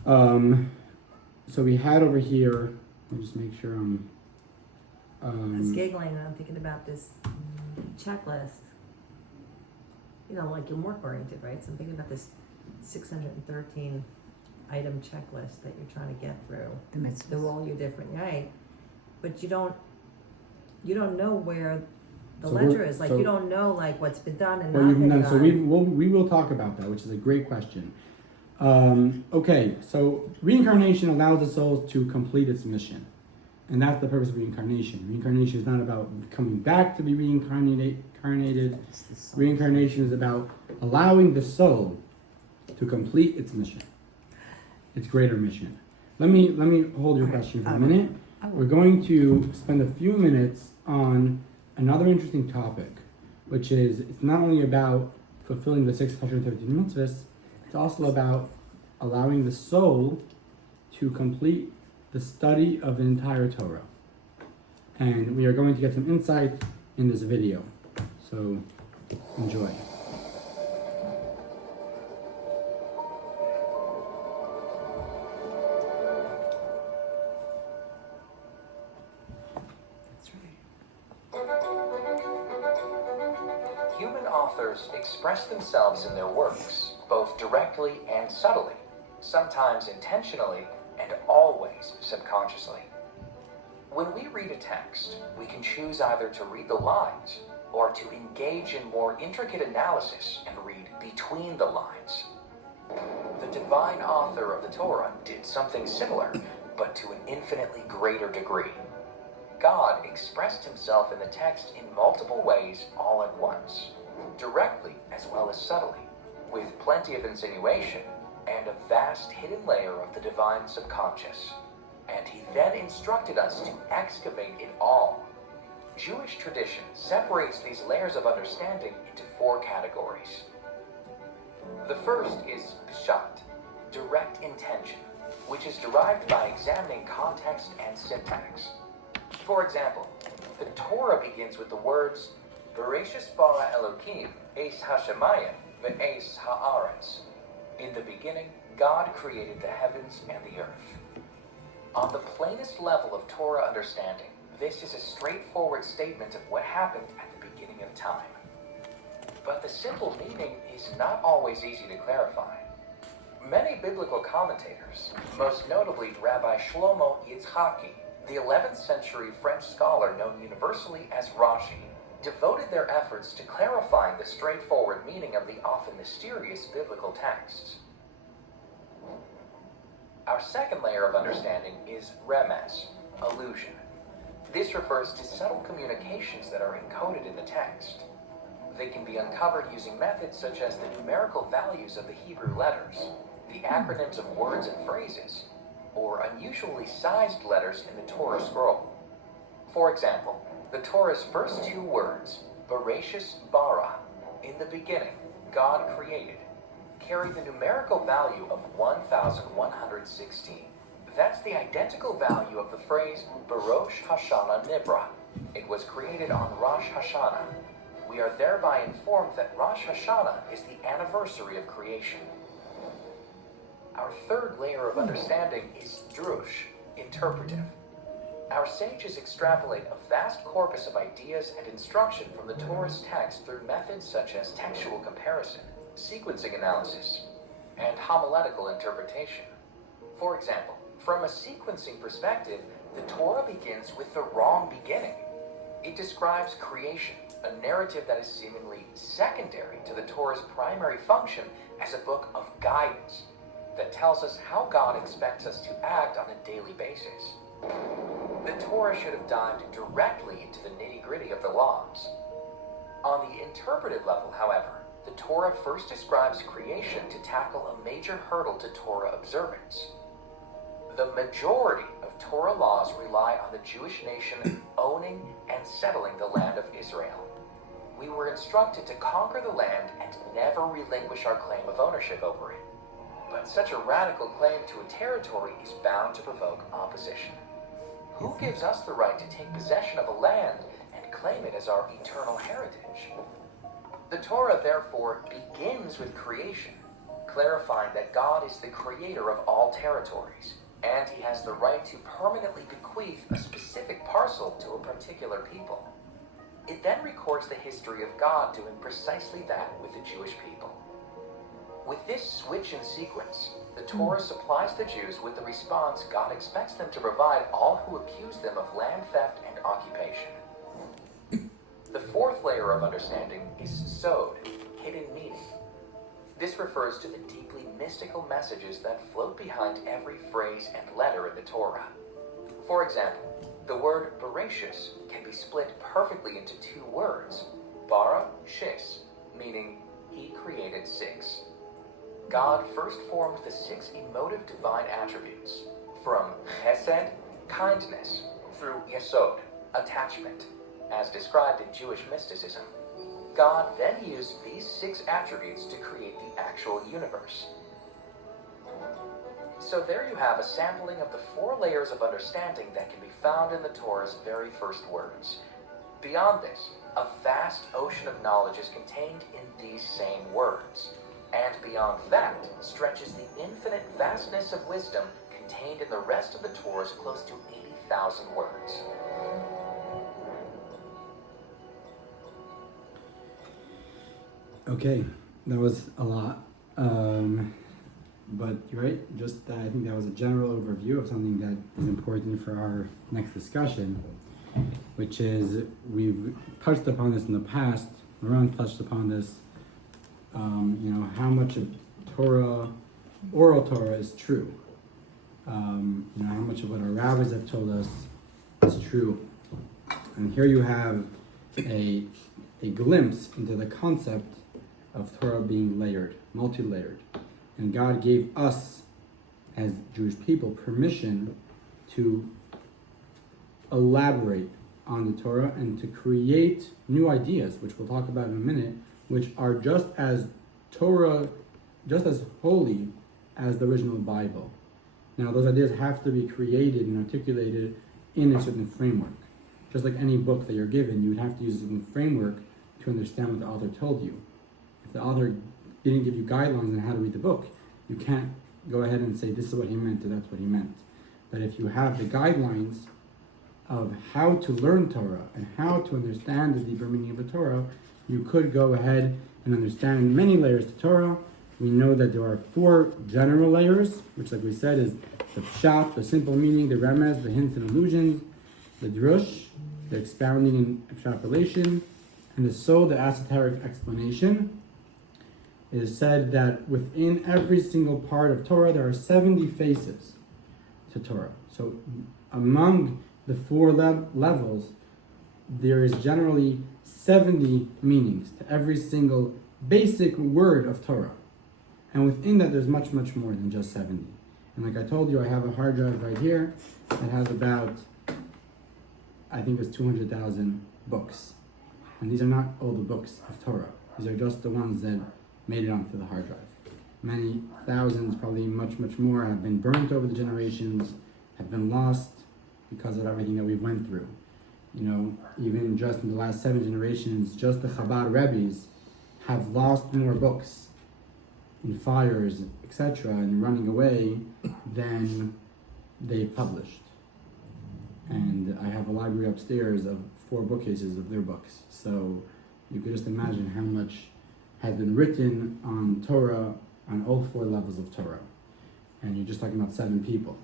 so we had over here, let me just make sure I was giggling and I'm thinking about this checklist. You know, like you're work oriented, right? So I'm thinking about this 613 item checklist that you're trying to get through. The mitzvahs. They're all your different, right? But you don't know where the So ledger we're- is. Like so- you don't know like what's been done and what not you've been done. done. So we will talk about that, which is a great question. Okay, so reincarnation allows the soul to complete its mission. And that's the purpose of reincarnation. Reincarnation is not about coming back to be reincarnated. It's the soul. Reincarnation is about allowing the soul to complete its mission, its greater mission. Let me hold your question for a minute. We're going to spend a few minutes on another interesting topic, which is it's not only about fulfilling the 613 mitzvahs, it's also about allowing the soul to complete the study of the entire Torah. And we are going to get some insight in this video. So enjoy. That's right. authors express themselves in their works, both directly and subtly, sometimes intentionally and always subconsciously. When we read a text, we can choose either to read the lines or to engage in more intricate analysis and read between the lines. The divine author of the Torah did something similar, but to an infinitely greater degree. God expressed himself in the text in multiple ways all at once, directly as well as subtly, with plenty of insinuation and a vast hidden layer of the divine subconscious. And he then instructed us to excavate it all. Jewish tradition separates these layers of understanding into 4 categories. The first is pshat, direct intention, which is derived by examining context and syntax. For example, the Torah begins with the words, Bereshis bara Elokim, es hashemayim, ve'es ha'aretz. In the beginning, God created the heavens and the earth. On the plainest level of Torah understanding, this is a straightforward statement of what happened at the beginning of time. But the simple meaning is not always easy to clarify. Many biblical commentators, most notably Rabbi Shlomo Yitzhaki, the 11th century French scholar known universally as Rashi, devoted their efforts to clarifying the straightforward meaning of the often mysterious biblical texts. Our second layer of understanding is remez, allusion. This refers to subtle communications that are encoded in the text. They can be uncovered using methods such as the numerical values of the Hebrew letters, the acronyms of words and phrases, or unusually sized letters in the Torah scroll. For example, the Torah's first 2 words, Bereshis bara, in the beginning, God created, carry the numerical value of 1,116. That's the identical value of the phrase Barosh Hashanah Nibra. It was created on Rosh Hashanah. We are thereby informed that Rosh Hashanah is the anniversary of creation. Our third layer of understanding is drush, interpretive. Our sages extrapolate a vast corpus of ideas and instruction from the Torah's text through methods such as textual comparison, sequencing analysis, and homiletical interpretation. For example, from a sequencing perspective, the Torah begins with the wrong beginning. It describes creation, a narrative that is seemingly secondary to the Torah's primary function as a book of guidance that tells us how God expects us to act on a daily basis. The Torah should have dived directly into the nitty-gritty of the laws. On the interpretive level, however, the Torah first describes creation to tackle a major hurdle to Torah observance. The majority of Torah laws rely on the Jewish nation owning and settling the land of Israel. We were instructed to conquer the land and never relinquish our claim of ownership over it. But such a radical claim to a territory is bound to provoke opposition. Who gives us the right to take possession of a land and claim it as our eternal heritage? The Torah, therefore, begins with creation, clarifying that God is the creator of all territories, and he has the right to permanently bequeath a specific parcel to a particular people. It then records the history of God doing precisely that with the Jewish people. With this switch in sequence, the Torah supplies the Jews with the response God expects them to provide all who accuse them of land theft and occupation. The fourth layer of understanding is sod, hidden meaning. This refers to the deeply mystical messages that float behind every phrase and letter in the Torah. For example, the word Bereshis can be split perfectly into 2 words, bara, shis, meaning he created 6. God first formed the 6 emotive divine attributes, from chesed, kindness, through yesod, attachment, as described in Jewish mysticism. God then used these 6 attributes to create the actual universe. So there you have a sampling of the 4 layers of understanding that can be found in the Torah's very first words. Beyond this, a vast ocean of knowledge is contained in these same words. And beyond that stretches the infinite vastness of wisdom contained in the rest of the Torah's close to 80,000 words. Okay, that was a lot. But you're right, just I think that was a general overview of something that is important for our next discussion, which is we've touched upon this in the past. Laurent touched upon this. How much of Torah, oral Torah, is true. How much of what our rabbis have told us is true. And here you have a glimpse into the concept of Torah being layered, multi-layered. And God gave us, as Jewish people, permission to elaborate on the Torah and to create new ideas, which we'll talk about in a minute, which are just as Torah, just as holy as the original Bible. Now, those ideas have to be created and articulated in a certain framework. Just like any book that you're given, you would have to use a certain framework to understand what the author told you. If the author didn't give you guidelines on how to read the book, you can't go ahead and say this is what he meant or that's what he meant. But if you have the guidelines of how to learn Torah and how to understand the deeper meaning of the Torah, you could go ahead and understand many layers to Torah. We know that there are 4 general layers, which, like we said, is the pshat, the simple meaning, the remez, the hints and allusions, the drush, the expounding and extrapolation, and the soul, the esoteric explanation. It is said that within every single part of Torah, there are 70 faces to Torah. So among the 4 levels, there is generally 70 meanings to every single basic word of Torah. And within that, there's much, much more than just 70. And like I told you, I have a hard drive right here that has about, I think it's 200,000 books. And these are not all the books of Torah. These are just the ones that made it onto the hard drive. Many thousands, probably much, much more, have been burnt over the generations, have been lost because of everything that we went through. Even just in the last 7 generations, just the Chabad Rebbes have lost more books in fires, etc., and running away than they published. And I have a library upstairs of 4 bookcases of their books. So you could just imagine how much has been written on Torah, on all 4 levels of Torah. And you're just talking about 7 people.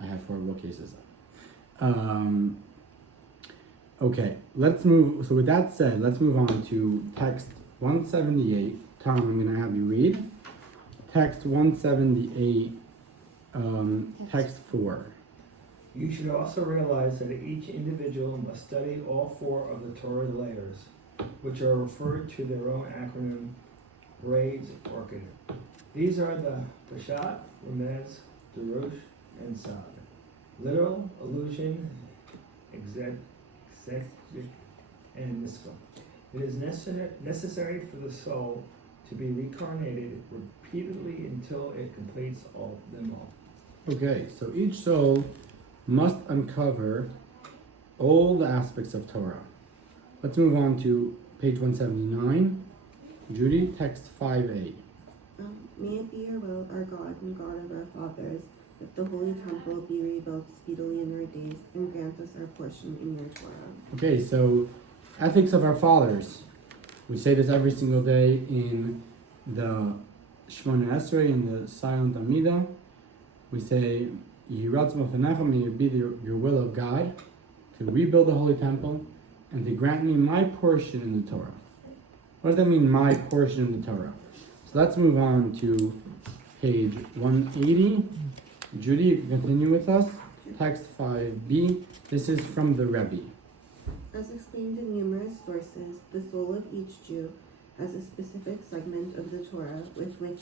I have 4 bookcases. Okay, let's move. So with that said, let's move on to text 178. Tom, I'm going to have you read. Text 178, text 4. You should also realize that each individual must study all 4 of the Torah layers, which are referred to their own acronym, grades, or orchid. These are the Peshat, Remez, Darush, and Sad. Literal, allusion, exegetic, and mystical. It is necessary for the soul to be reincarnated repeatedly until it completes them all. Okay, so each soul must uncover all the aspects of Torah. Let's move on to page 179. Judy, text 5a. May it be your will, our God and God of our fathers, that the holy temple be rebuilt speedily in our days, and grant us our portion in your Torah. Okay, so ethics of our fathers. We say this every single day in the Shemona Esrei, in the silent Amida. We say, Yiratz Mofenecha, may it be your will of God to rebuild the holy temple and to grant me my portion in the Torah. What does that mean, my portion in the Torah? So let's move on to page 180. Judy, you can continue with us. Text 5b. This is from the Rebbe. As explained in numerous sources, the soul of each Jew has a specific segment of the Torah with which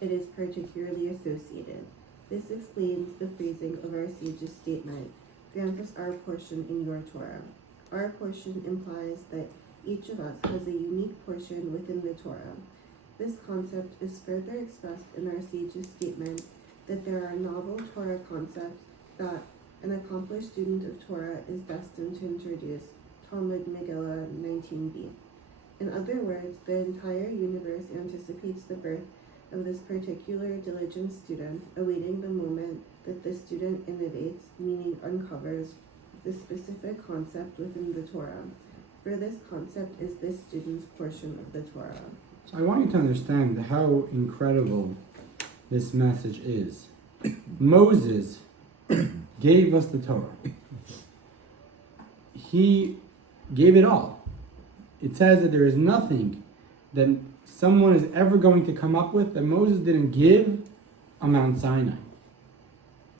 it is particularly associated. This explains the phrasing of our sage's statement, grant us our portion in your Torah. Our portion implies that each of us has a unique portion within the Torah. This concept is further expressed in our sage's statement that there are novel Torah concepts that an accomplished student of Torah is destined to introduce, Talmud Megillah 19b. In other words, the entire universe anticipates the birth of this particular diligent student, awaiting the moment that the student innovates, meaning uncovers, the specific concept within the Torah. For this concept is this student's portion of the Torah. So I want you to understand how incredible this message is. Moses gave us the Torah. He gave it all. It says that there is nothing that someone is ever going to come up with that Moses didn't give on Mount Sinai.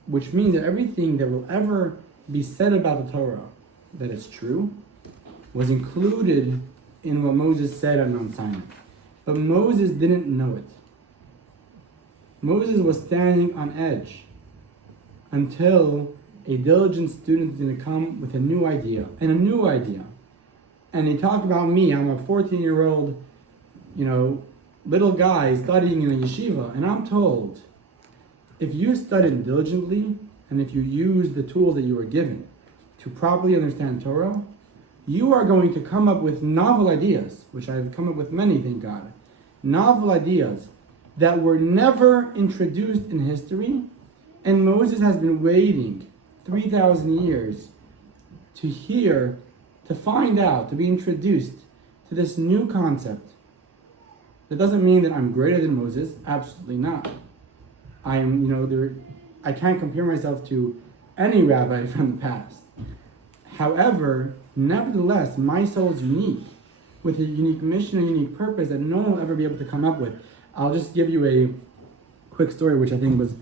Which means that everything that will ever be said about the Torah that is true was included in what Moses said on Mount Sinai. But Moses didn't know it. Moses was standing on edge until a diligent student is going to come with a new idea. And he talked about me. I'm a 14-year-old, little guy studying in a yeshiva. And I'm told, if you studied diligently and if you use the tools that you were given to properly understand Torah, you are going to come up with novel ideas, which I've come up with many, thank God. Novel ideas that were never introduced in history, and Moses has been waiting 3,000 years to hear, to find out, to be introduced to this new concept. That doesn't mean that I'm greater than Moses, absolutely not. I can't compare myself to any rabbi from the past. However, nevertheless, my soul is unique, with a unique mission, a unique purpose that no one will ever be able to come up with. I'll just give you a quick story, which I think was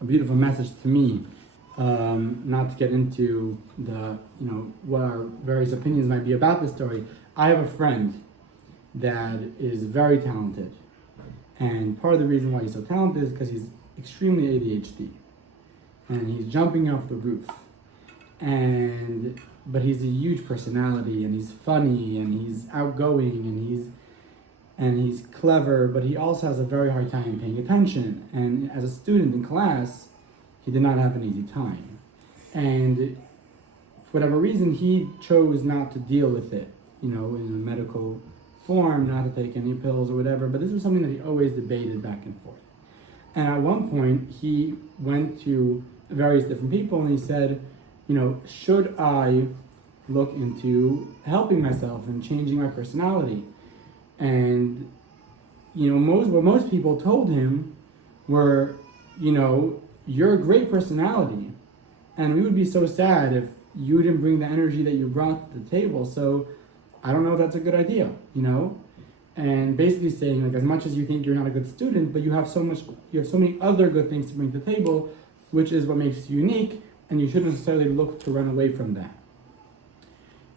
a beautiful message to me. Not to get into the, what our various opinions might be about this story. I have a friend that is very talented. And part of the reason why he's so talented is because he's extremely ADHD. And he's jumping off the roof. But he's a huge personality, and he's funny, and he's outgoing, and he's clever, but he also has a very hard time paying attention. And as a student in class, he did not have an easy time. And for whatever reason, he chose not to deal with it, in a medical form, not to take any pills or whatever. But this was something that he always debated back and forth. And at one point, he went to various different people and he said, should I look into helping myself and changing my personality? And, what most people told him were, you're a great personality, and we would be so sad if you didn't bring the energy that you brought to the table. So I don't know if that's a good idea, and basically saying, as much as you think you're not a good student, but you have so many other good things to bring to the table, which is what makes you unique, and you shouldn't necessarily look to run away from that.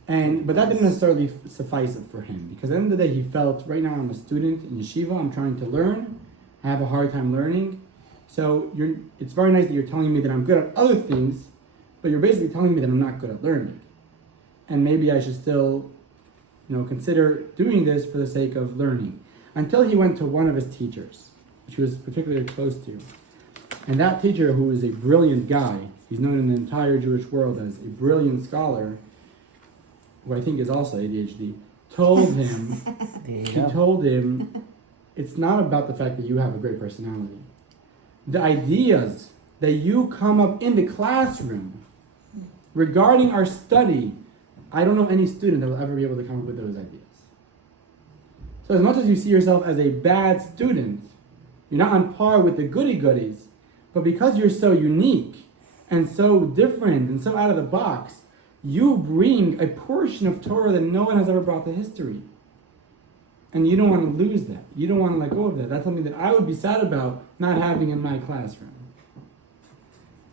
But that didn't necessarily suffice it for him, because at the end of the day, he felt, right now I'm a student in yeshiva, I'm trying to learn, I have a hard time learning, so it's very nice that you're telling me that I'm good at other things, but you're basically telling me that I'm not good at learning. And maybe I should still, consider doing this for the sake of learning. Until he went to one of his teachers, which he was particularly close to. And that teacher, who is a brilliant guy, he's known in the entire Jewish world as a brilliant scholar, who I think is also ADHD, told him, it's not about the fact that you have a great personality. The ideas that you come up in the classroom regarding our study, I don't know any student that will ever be able to come up with those ideas. So as much as you see yourself as a bad student, you're not on par with the goody-goodies, but because you're so unique and so different and so out of the box, you bring a portion of Torah that no one has ever brought to history. And you don't want to lose that. You don't want to let go of that. That's something that I would be sad about not having in my classroom.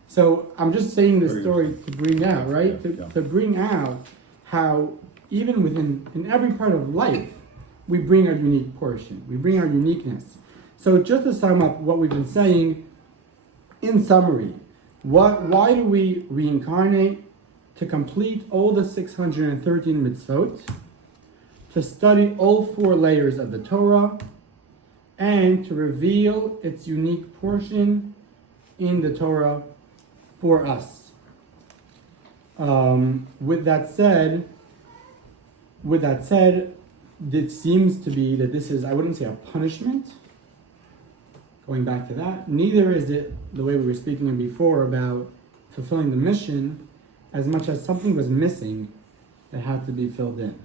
So I'm just saying this story to bring out, right? To bring out how even in every part of life, we bring our unique portion. We bring our uniqueness. So just to sum up what we've been saying, in summary, why do we reincarnate? To complete all the 613 mitzvot, to study all 4 layers of the Torah, and to reveal its unique portion in the Torah for us. With that said, it seems to be that this is, I wouldn't say a punishment, going back to that, neither is it the way we were speaking before about fulfilling the mission, as much as something was missing that had to be filled in.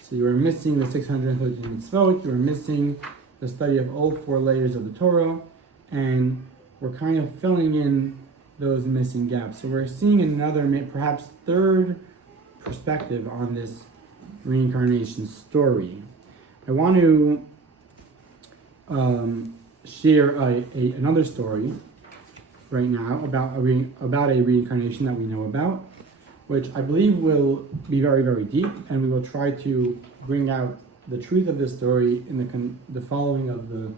So you were missing the 613 mitzvot, you were missing the study of all 4 layers of the Torah, and we're kind of filling in those missing gaps. So we're seeing another, perhaps third perspective on this reincarnation story. I want to share another story right now about a reincarnation that we know about, which I believe will be very, very deep, and we will try to bring out the truth of this story in the following of the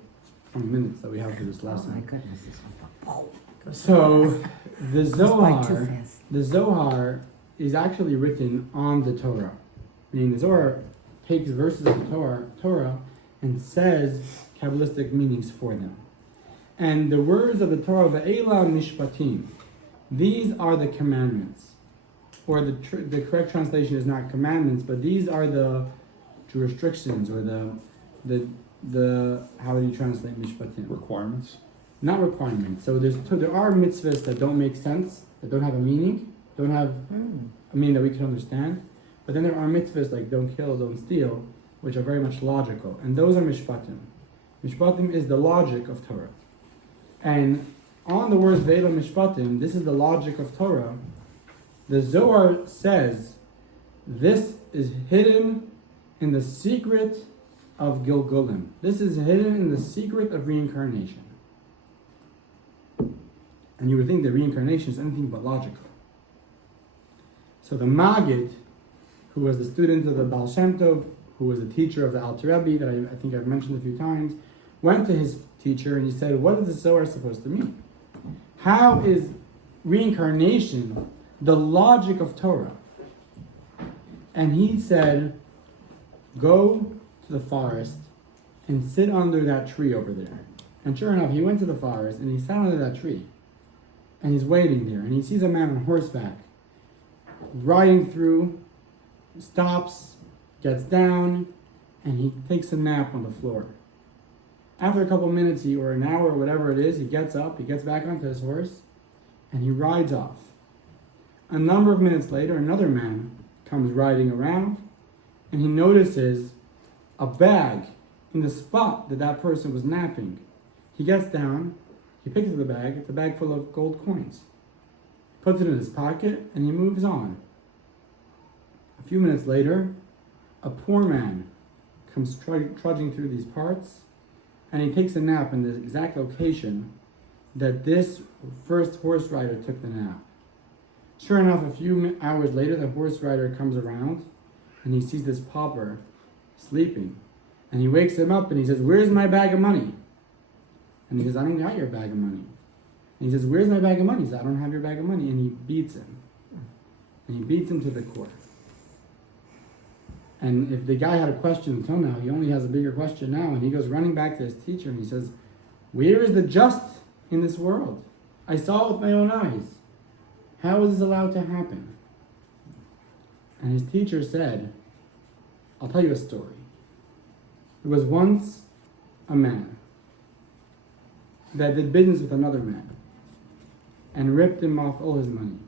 20 minutes that we have for this Oh my lesson. goodness, this one. So the It's going too Zohar, fast. the Zohar is actually written on the Torah, meaning the Zohar takes verses of the Torah and says Kabbalistic meanings for them. And the words of the Torah, Ve'ela Mishpatim, these are the commandments. Or the correct translation is not commandments, but these are the restrictions, or the how do you translate Mishpatim? Requirements? Not requirements. So there are mitzvahs that don't make sense, that don't have a meaning, don't have a meaning that we can understand. But then there are mitzvahs like don't kill, don't steal, which are very much logical. And those are mishpatim. Mishpatim is the logic of Torah. And on the words Ve'ela Mishpatim, this is the logic of Torah. The Zohar says this is hidden in the secret of Gilgulim. This is hidden in the secret of reincarnation. And you would think that reincarnation is anything but logical. So the Maggid, who was the student of the Baal Shem Tov, who was the teacher of the Alter Rebbe, that I think I've mentioned a few times, went to his teacher and he said, what is the Zohar supposed to mean? How is reincarnation the logic of Torah? And he said, go to the forest and sit under that tree over there. And sure enough, he went to the forest and he sat under that tree. And he's waiting there, and he sees a man on horseback riding through, stops, gets down, and he takes a nap on the floor. After a couple minutes, or an hour, or whatever it is, he gets up, he gets back onto his horse, and he rides off. A number of minutes later, another man comes riding around, and he notices a bag in the spot that that person was napping. He gets down, he picks up the bag, it's a bag full of gold coins. Puts it in his pocket, and he moves on. A few minutes later, a poor man comes trudging through these parts, and he takes a nap in the exact location that this first horse rider took the nap. Sure enough, a few hours later, the horse rider comes around, and he sees this pauper sleeping. And he wakes him up, and he says, where's my bag of money? And he says, I don't got your bag of money. And he says, where's my bag of money? He says, I don't have your bag of money. And he beats him. And he beats him to the core. And if the guy had a question until now, he only has a bigger question now. And he goes running back to his teacher and he says, where is the just in this world? I saw it with my own eyes. How is this allowed to happen? And his teacher said, I'll tell you a story. There was once a man that did business with another man and ripped him off all his money.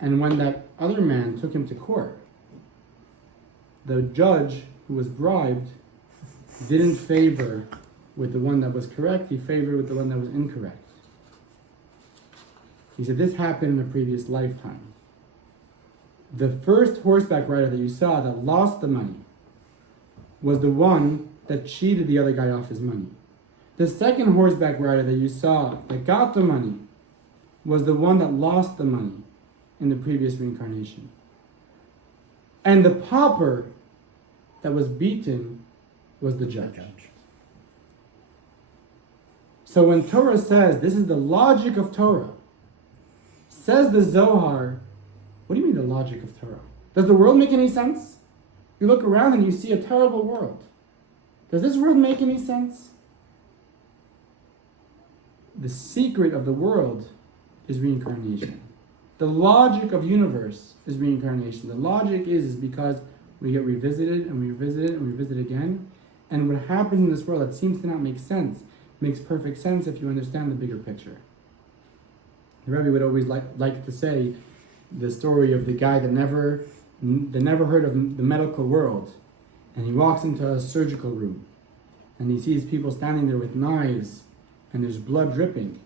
And when that other man took him to court, the judge who was bribed didn't favor with the one that was correct, he favored with the one that was incorrect. He said, this happened in a previous lifetime. The first horseback rider that you saw that lost the money was the one that cheated the other guy off his money. The second horseback rider that you saw that got the money was the one that lost the money in the previous reincarnation. And the pauper that was beaten was the judge. So when Torah says, this is the logic of Torah, says the Zohar, what do you mean the logic of Torah? Does the world make any sense? You look around and you see a terrible world. Does this world make any sense? The secret of the world is reincarnation. The logic of universe is reincarnation. The logic is because we get revisited and we revisit it and we revisit again. And what happens in this world that seems to not make sense makes perfect sense if you understand the bigger picture. The Rebbe would always like to say the story of the guy that never heard of the medical world. And he walks into a surgical room. and he sees people standing there with knives and there's blood dripping.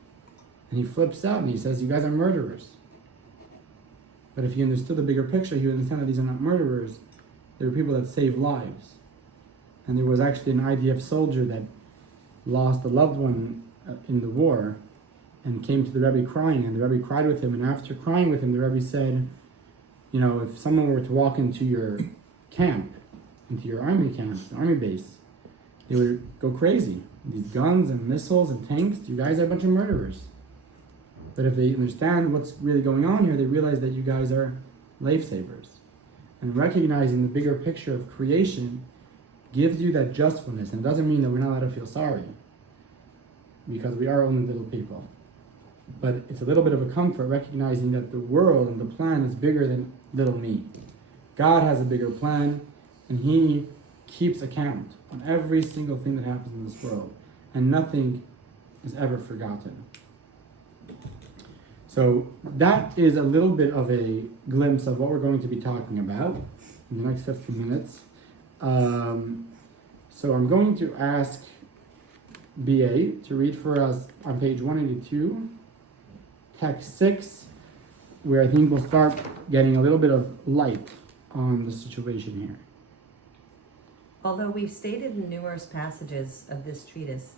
And he flips out and he says, "You guys are murderers." But if he understood the bigger picture, he would understand that these are not murderers. They were people that saved lives. And there was actually an IDF soldier that lost a loved one in the war and came to the Rebbe crying, and the Rebbe cried with him. And after crying with him, the Rebbe said, you know, if someone were to walk into your camp, into your army camp, army base, they would go crazy. These guns and missiles and tanks, you guys are a bunch of murderers. But if they understand what's really going on here, they realize that you guys are lifesavers. And recognizing the bigger picture of creation gives you that justfulness. And it doesn't mean that we're not allowed to feel sorry, because we are only little people. But it's a little bit of a comfort recognizing that the world and the plan is bigger than little me. God has a bigger plan, and He keeps account on every single thing that happens in this world. And nothing is ever forgotten. So that is a little bit of a glimpse of what we're going to be talking about in the next 15 minutes. So I'm going to ask BA to read for us on page 182, text 6, where I think we'll start getting a little bit of light on the situation here. Although we've stated in numerous passages of this treatise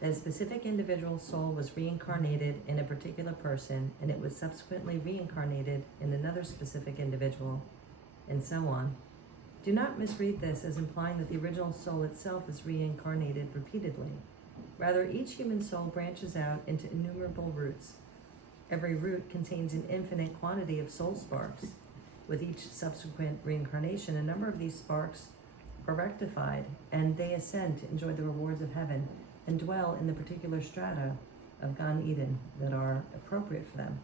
that a specific individual soul was reincarnated in a particular person, and it was subsequently reincarnated in another specific individual, and so on, do not misread this as implying that the original soul itself is reincarnated repeatedly. Rather, each human soul branches out into innumerable roots. Every root contains an infinite quantity of soul sparks. With each subsequent reincarnation, a number of these sparks are rectified, and they ascend to enjoy the rewards of heaven and dwell in the particular strata of Gan Eden that are appropriate for them.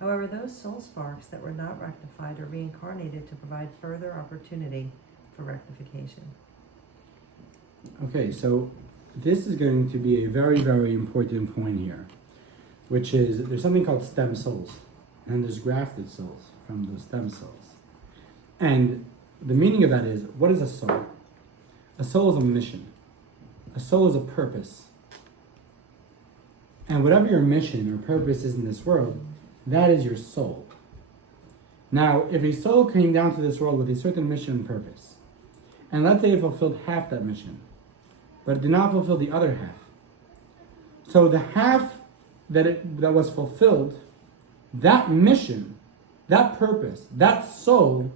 However, those soul sparks that were not rectified are reincarnated to provide further opportunity for rectification. Okay, so this is going to be a very, very important point here, which is there's something called stem cells, and there's grafted cells from those stem cells. And the meaning of that is, what is a soul? A soul is a mission. A soul is a purpose. And whatever your mission or purpose is in this world, that is your soul. Now, if a soul came down to this world with a certain mission and purpose, and let's say it fulfilled half that mission, but it did not fulfill the other half. So the half that was fulfilled, that mission, that purpose, that soul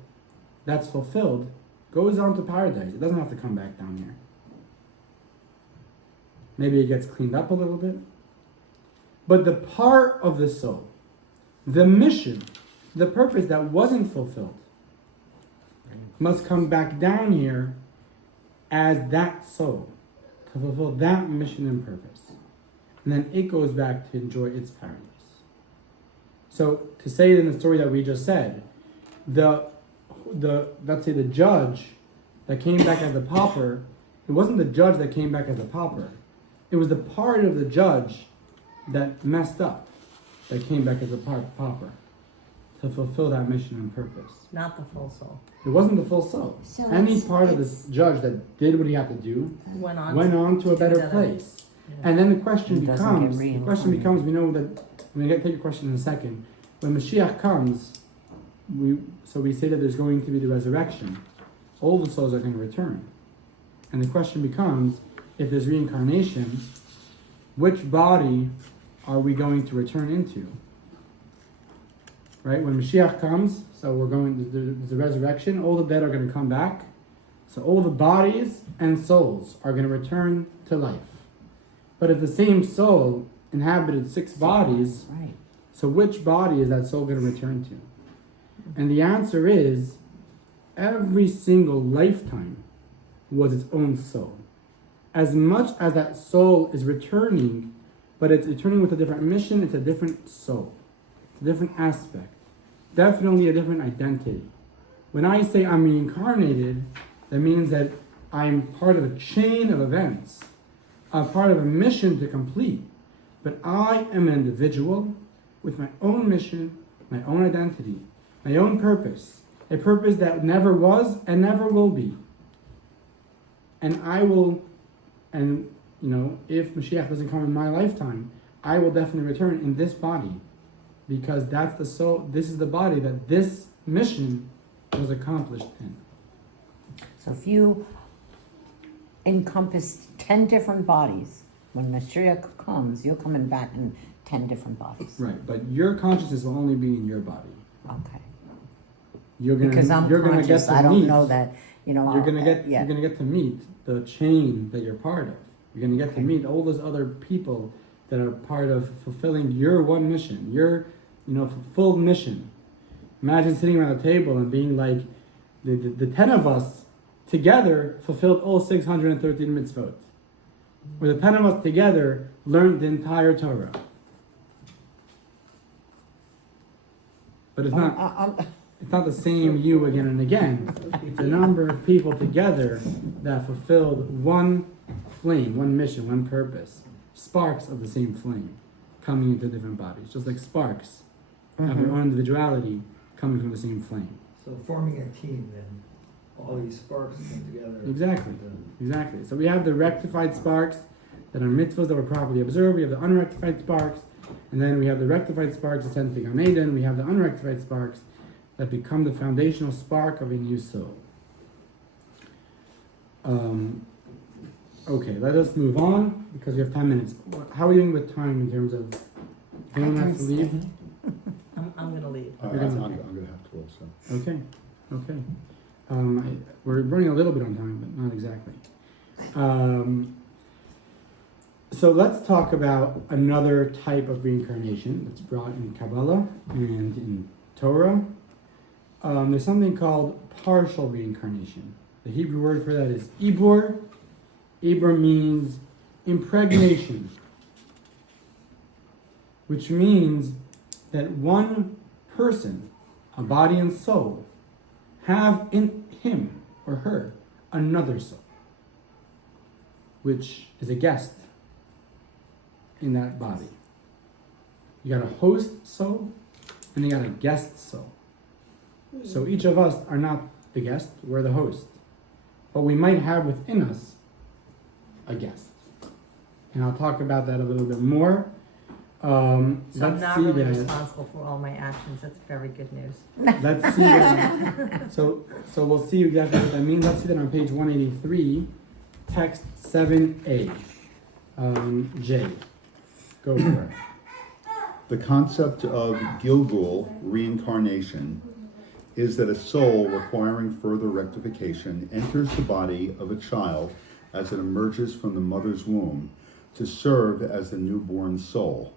that's fulfilled goes on to paradise. It doesn't have to come back down here. Maybe it gets cleaned up a little bit. But the part of the soul, the mission, the purpose that wasn't fulfilled, must come back down here as that soul to fulfill that mission and purpose. And then it goes back to enjoy its paradise. So to say it in the story that we just said, let's say the judge that came back as the pauper, it wasn't the judge that came back as the pauper. It was the part of the judge that messed up that came back as a pauper to fulfill that mission and purpose. Not the full soul. It wasn't the full soul. So Any part of this judge that did what he had to do went on to a better place. Yeah. And then the question It doesn't get becomes, we know that, I'm going to take your question in a second. When Mashiach comes, we say that there's going to be the resurrection. All the souls are going to return. And the question becomes, if there's reincarnation, which body are we going to return into? Right? When Mashiach comes, so there's a resurrection, all the dead are going to come back. So all the bodies and souls are going to return to life. But if the same soul inhabited 6 bodies, Right. so which body is that soul going to return to? And the answer is, every single lifetime was its own soul. As much as that soul is returning, but it's returning with a different mission, it's a different soul. It's a different aspect. Definitely a different identity. When I say I'm reincarnated, that means that I'm part of a chain of events. I'm part of a mission to complete. But I am an individual with my own mission, my own identity, my own purpose. A purpose that never was and never will be. And And, if Mashiach doesn't come in my lifetime, I will definitely return in this body, because that's the soul, this is the body that this mission was accomplished in. So if you encompass 10 different bodies, when Mashiach comes, you're coming back in 10 different bodies. Right, but your consciousness will only be in your body. Okay. You're gonna, Because I'm you're gonna get conscious, to I don't meet, know that, You're gonna get to meet the chain that you're part of. You're gonna get to meet all those other people that are part of fulfilling your one mission, your, fulfilled mission. Imagine sitting around a table and being like, the 10 of us together fulfilled all 613 mitzvot. Where the 10 of us together learned the entire Torah. But it's not the same you again and again. It's a number of people together that fulfilled one flame, one mission, one purpose. Sparks of the same flame coming into different bodies. Just like sparks of your own individuality coming from the same flame. So forming a team then, all these sparks come together. Exactly. So we have the rectified sparks that are mitzvahs that were properly observed. We have the unrectified sparks. And then we have the rectified sparks ascend to Gan Eden. We have the unrectified sparks that become the foundational spark of a new soul. Okay, let us move on because we have 10 minutes. How are we doing with time in terms of anyone have to leave? I'm gonna leave. I'm You're gonna- gonna have to also. Okay. We're running a little bit on time, but not exactly. So let's talk about another type of reincarnation that's brought in Kabbalah and in Torah. There's something called partial reincarnation. The Hebrew word for that is ibur. Ibur means impregnation, which means that one person, a body and soul, have in him or her another soul, which is a guest in that body. You got a host soul and you got a guest soul. So each of us are not the guest, we're the host. But we might have within us a guest. And I'll talk about that a little bit more. So I'm Let's not see really that. responsible for all my actions. That's very good news. Let's see that. So we'll see exactly what that means. Let's see that on page 183, text 7a. J. Go for it. The concept of Gilgul, reincarnation, is that a soul requiring further rectification enters the body of a child as it emerges from the mother's womb to serve as the newborn soul.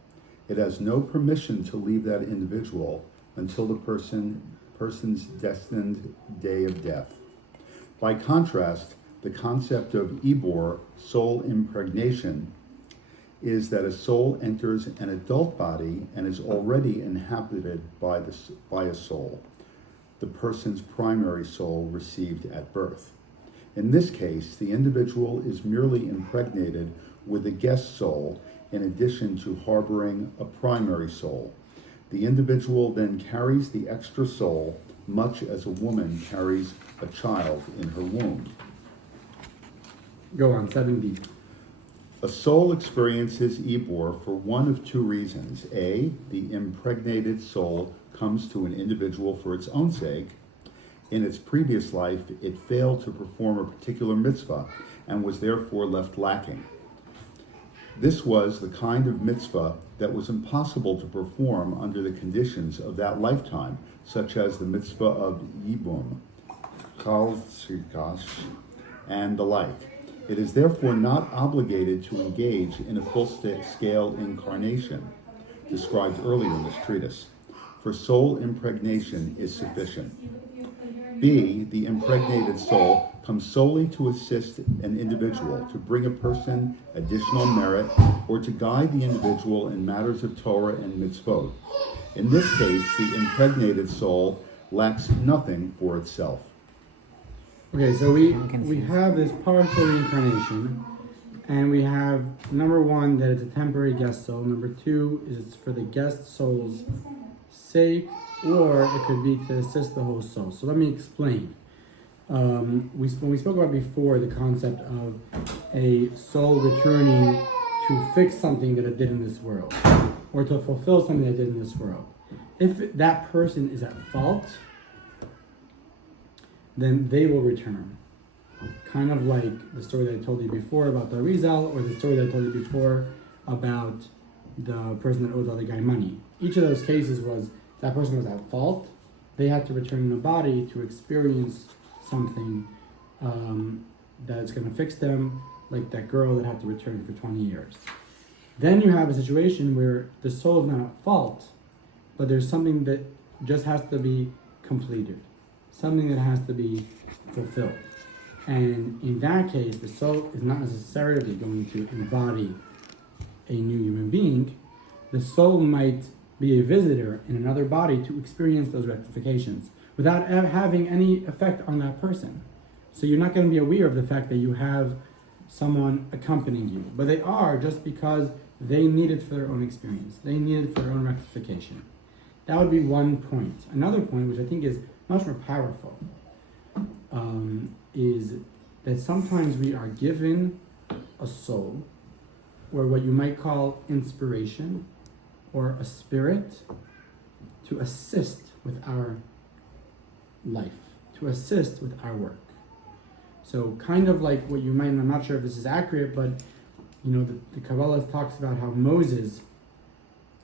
It has no permission to leave that individual until the person's destined day of death. By contrast, the concept of Ibor, soul impregnation, is that a soul enters an adult body and is already inhabited by a soul, the person's primary soul received at birth. In this case, the individual is merely impregnated with a guest soul in addition to harboring a primary soul. The individual then carries the extra soul much as a woman carries a child in her womb. Go on, 7b. A soul experiences Ibor for one of two reasons. A, the impregnated soul comes to an individual for its own sake. In its previous life, it failed to perform a particular mitzvah and was therefore left lacking. This was the kind of mitzvah that was impossible to perform under the conditions of that lifetime, such as the mitzvah of Yibum, Chal Tzidkash, and the like. It is therefore not obligated to engage in a full-scale incarnation, described earlier in this treatise, for soul impregnation is sufficient. B, the impregnated soul comes solely to assist an individual, to bring a person additional merit, or to guide the individual in matters of Torah and mitzvot. In this case, the impregnated soul lacks nothing for itself. Okay, so we have this partial reincarnation, and we have number one, that it's a temporary guest soul. Number two is it's for the guest soul's sake, or it could be to assist the whole soul. So let me explain. when we spoke about before the concept of a soul returning to fix something that it did in this world, or to fulfill something that it did in this world. If that person is at fault, then they will return. Kind of like the story that I told you before about the Arizal, or the story that I told you before about the person that owed the other guy money. Each of those cases was that person was at fault. They had to return in a body to experience something that's going to fix them, like that girl that had to return for 20 years. Then you have a situation where the soul is not at fault, but there's something that just has to be completed, something that has to be fulfilled. And in that case, the soul is not necessarily going to embody a new human being. The soul might be a visitor in another body to experience those rectifications without having any effect on that person. So you're not going to be aware of the fact that you have someone accompanying you, but they are, just because they need it for their own experience. They need it for their own rectification. That would be one point. Another point, which I think is much more powerful, is that sometimes we are given a soul, or what you might call inspiration, or a spirit, to assist with our life, to assist with our work. So kind of like what you might, and I'm not sure if this is accurate, but you know, the Kabbalah talks about how Moses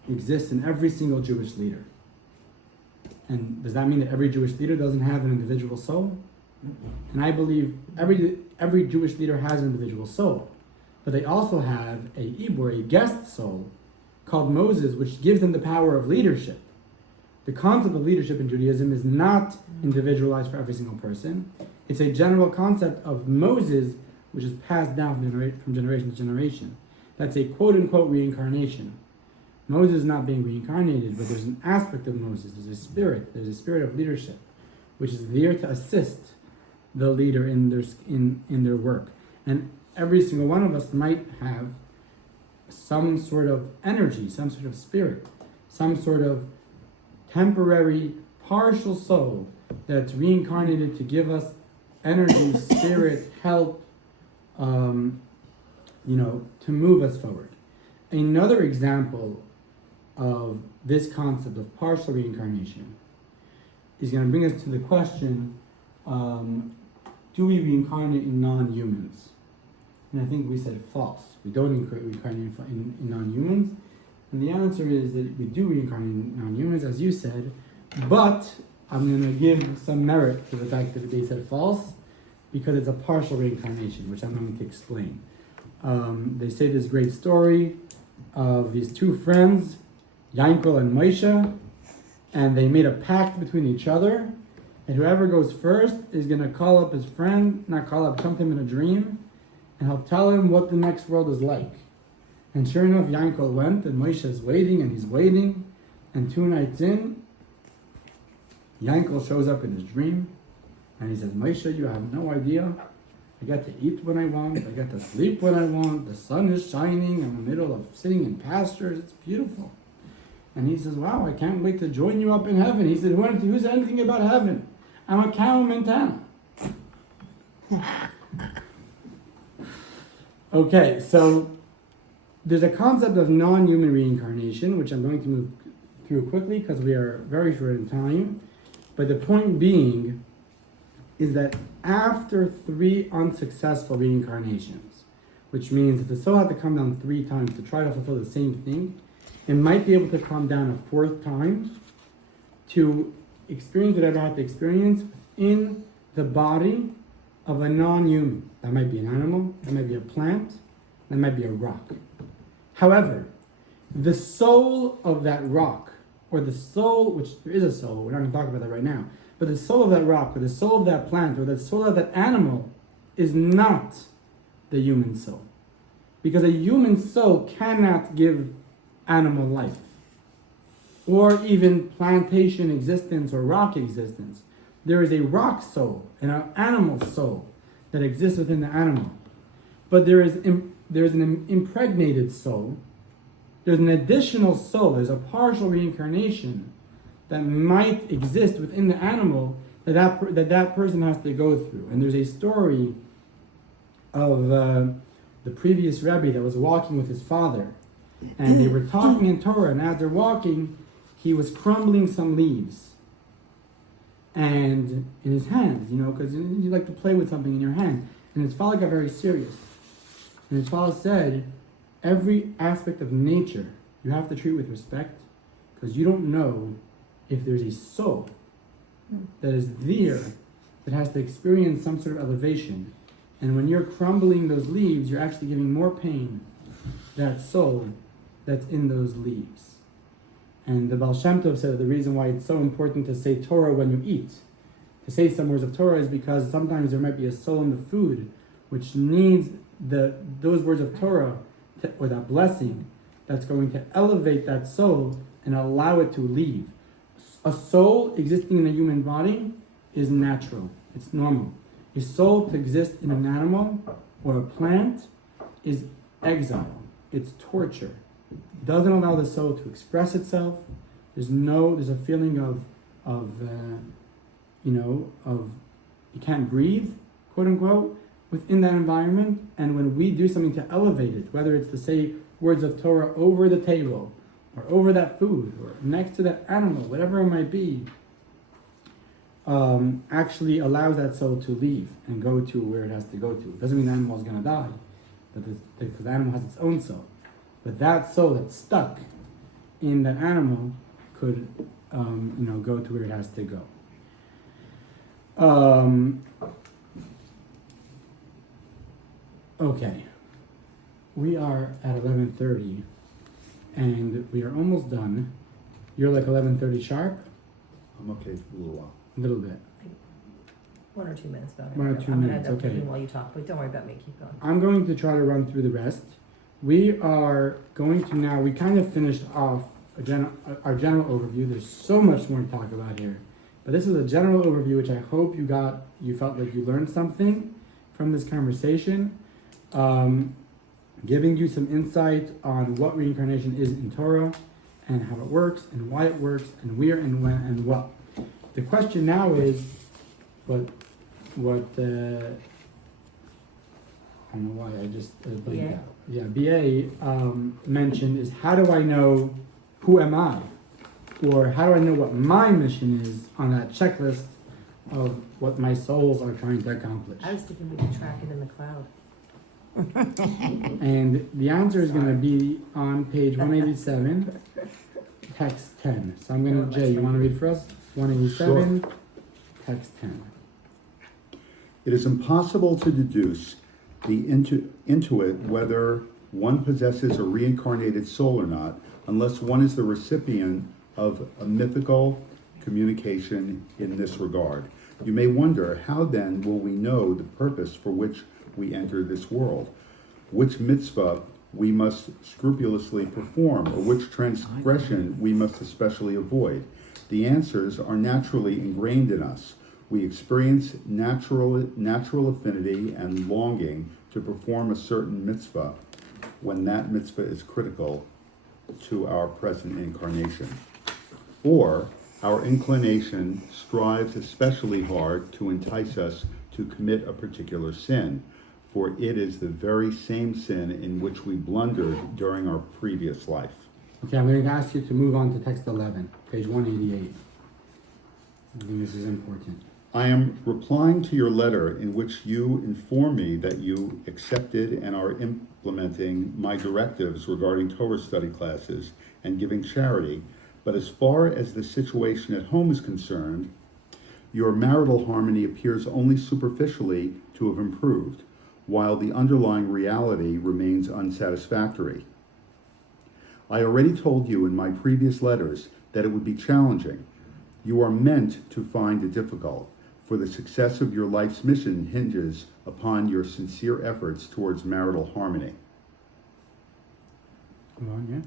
exists in every single Jewish leader. And does that mean that every Jewish leader doesn't have an individual soul? And I believe every Jewish leader has an individual soul, but they also have a ibur, a guest soul, called Moses, which gives them the power of leadership. The concept of leadership in Judaism is not individualized for every single person. It's a general concept of Moses, which is passed down from generation to generation. That's a quote-unquote reincarnation. Moses is not being reincarnated, but there's an aspect of Moses. There's a spirit of leadership, which is there to assist the leader in their work. And every single one of us might have some sort of energy, some sort of spirit, some sort of temporary, partial soul that's reincarnated to give us energy, spirit, help, to move us forward. Another example of this concept of partial reincarnation is going to bring us to the question, do we reincarnate in non-humans? And I think we said false. We don't reincarnate in non-humans. And the answer is that we do reincarnate in non-humans, as you said, but I'm going to give some merit to the fact that they said false, because it's a partial reincarnation, which I'm going to explain. They say this great story of these two friends, Yankel and Moshe, and they made a pact between each other, and whoever goes first is going to call up his friend, jump him in a dream, and he'll tell him what the next world is like. And sure enough, Yankel went, and Moshe is waiting, and 2 nights in, Yankel shows up in his dream, and he says, Moshe, you have no idea. I get to eat when I want, I get to sleep when I want, the sun is shining, I'm in the middle of sitting in pastures, it's beautiful. And he says, wow, I can't wait to join you up in heaven. He said, who said anything about heaven? I'm a cow in Montana. Okay, so there's a concept of non-human reincarnation, which I'm going to move through quickly because we are very short in time. But the point being is that after 3 unsuccessful reincarnations, which means that the soul had to come down 3 times to try to fulfill the same thing, it might be able to come down a 4th time to experience whatever it had to experience in the body of a non-human. That might be an animal, that might be a plant, that might be a rock. However, the soul of that rock, or the soul, which there is a soul, we're not going to talk about that right now, but the soul of that rock, or the soul of that plant, or the soul of that animal is not the human soul. Because a human soul cannot give animal life, or even plantation existence or rock existence. There is a rock soul and an animal soul that exists within the animal. But there's an impregnated soul. There's an additional soul. There's a partial reincarnation that might exist within the animal that person has to go through. And there's a story of the previous Rebbe that was walking with his father, and they were talking in Torah, and as they're walking, he was crumbling some leaves, and in his hand, because you like to play with something in your hand. And his father got very serious, and his father said, every aspect of nature you have to treat with respect, because you don't know if there's a soul that is there that has to experience some sort of elevation. And when you're crumbling those leaves, you're actually giving more pain to that soul that's in those leaves. And the Baal Shem Tov said that the reason why it's so important to say Torah when you eat, to say some words of Torah, is because sometimes there might be a soul in the food which needs those words of Torah or that blessing that's going to elevate that soul and allow it to leave. A soul existing in a human body is natural. It's normal. A soul to exist in an animal or a plant is exile. It's torture. It doesn't allow the soul to express itself. There's a feeling of you can't breathe, quote unquote, within that environment. And when we do something to elevate it, whether it's to say words of Torah over the table, or over that food, or next to that animal, whatever it might be, actually allows that soul to leave and go to where it has to go to. It doesn't mean the animal is going to die, because the animal has its own soul. But that soul that's stuck in that animal could, go to where it has to go. Okay, we are at 11:30. And we are almost done. You're like 11:30 sharp? I'm okay for a little while. A little bit. 1 or 2 minutes about it. 1 or 2 I'm minutes, gonna end up okay. leaving while you talk, but don't worry about me, keep going. I'm going to try to run through the rest. We are going to now, we kind of finished off our general overview. There's so much more to talk about here. But this is a general overview, which I hope you felt like you learned something from this conversation. Giving you some insight on what reincarnation is in Torah and how it works and why it works and where and when and what. The question now is what I don't know why I just blanked out. Yeah, BA mentioned is, how do I know who am I? Or how do I know what my mission is on that checklist of what my souls are trying to accomplish? I was thinking we could track it in the cloud. And the answer is going to be on page 187, text 10. So I'm going to, Jay, you want to read for us? 187, text 10. It is impossible to deduce the intuit whether one possesses a reincarnated soul or not, unless one is the recipient of a mythical communication in this regard. You may wonder, how then will we know the purpose for which we enter this world? Which mitzvah we must scrupulously perform, or which transgression we must especially avoid? The answers are naturally ingrained in us. We experience natural affinity and longing to perform a certain mitzvah when that mitzvah is critical to our present incarnation. Or our inclination strives especially hard to entice us to commit a particular sin, for it is the very same sin in which we blundered during our previous life. Okay, I'm going to ask you to move on to text 11, page 188. I think this is important. I am replying to your letter in which you inform me that you accepted and are implementing my directives regarding Torah study classes and giving charity, but as far as the situation at home is concerned, your marital harmony appears only superficially to have improved, while the underlying reality remains unsatisfactory. I already told you in my previous letters that it would be challenging. You are meant to find it difficult, for the success of your life's mission hinges upon your sincere efforts towards marital harmony. Go on, yeah.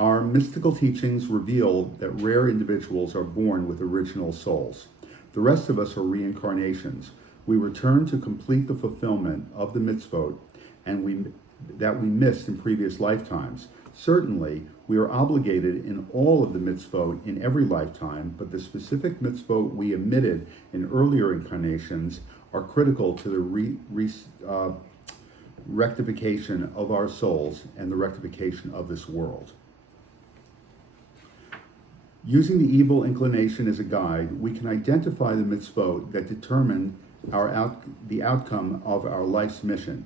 Our mystical teachings reveal that rare individuals are born with original souls. The rest of us are reincarnations. We return to complete the fulfillment of the mitzvot that we missed in previous lifetimes. Certainly, We are obligated in all of the mitzvot in every lifetime, but the specific mitzvot we omitted in earlier incarnations are critical to the rectification of our souls and the rectification of this world. Using the evil inclination as a guide, we can identify the mitzvot that determine the outcome of our life's mission.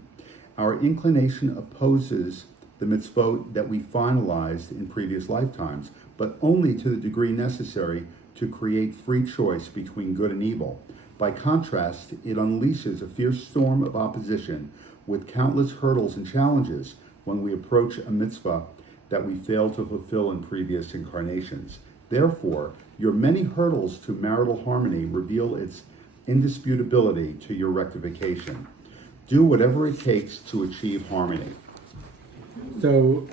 Our inclination opposes the mitzvot that we finalized in previous lifetimes, but only to the degree necessary to create free choice between good and evil. By contrast, it unleashes a fierce storm of opposition with countless hurdles and challenges when we approach a mitzvah that we failed to fulfill in previous incarnations. Therefore, your many hurdles to marital harmony reveal its indisputability to your rectification. Do whatever it takes to achieve harmony. So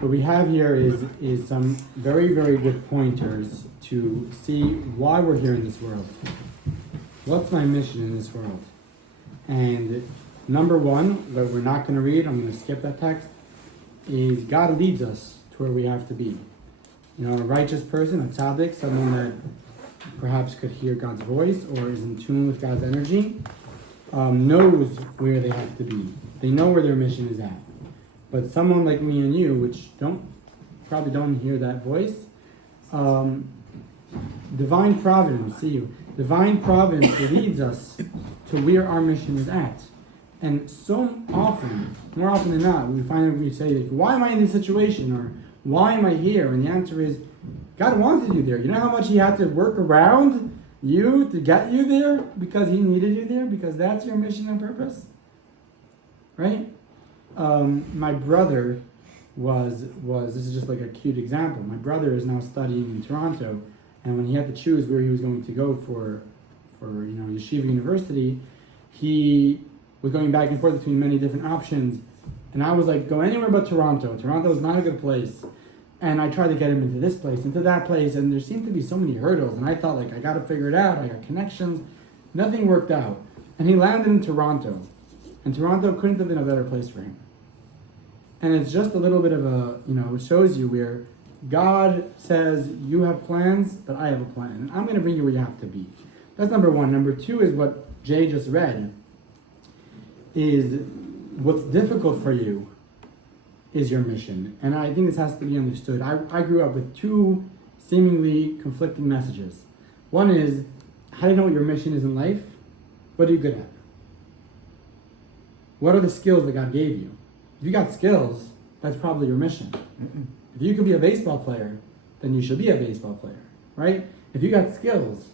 what we have here is some very, very good pointers to see why we're here in this world. What's my mission in this world? And number one, that we're not going to read, I'm going to skip that text, is God leads us to where we have to be. You know, a righteous person, a tzaddik, someone that perhaps could hear God's voice or is in tune with God's energy, knows where they have to be. They know where their mission is at. But someone like me and you, which probably don't hear that voice, divine providence, divine providence leads us to where our mission is at. And so often, more often than not, we say, like, why am I in this situation? Or why am I here? And the answer is, God wanted you there. You know how much He had to work around you to get you there? Because He needed you there? Because that's your mission and purpose? Right? My brother was this is just like a cute example. My brother is now studying in Toronto, and when he had to choose where he was going to go for Yeshiva University, he was going back and forth between many different options. And I was like, go anywhere but Toronto. Toronto is not a good place. And I tried to get him into this place, into that place, and there seemed to be so many hurdles. And I thought, like, I got to figure it out. I got connections. Nothing worked out. And he landed in Toronto. And Toronto couldn't have been a better place for him. And it's just a little bit of it shows you where God says, you have plans, but I have a plan. And I'm going to bring you where you have to be. That's number one. Number two is what Jay just read, is what's difficult for you is your mission. And I think this has to be understood. I grew up with two seemingly conflicting messages. One is, how do you know what your mission is in life? What are you good at? What are the skills that God gave you? If you got skills, that's probably your mission. If you could be a baseball player, then you should be a baseball player, right? If you got skills,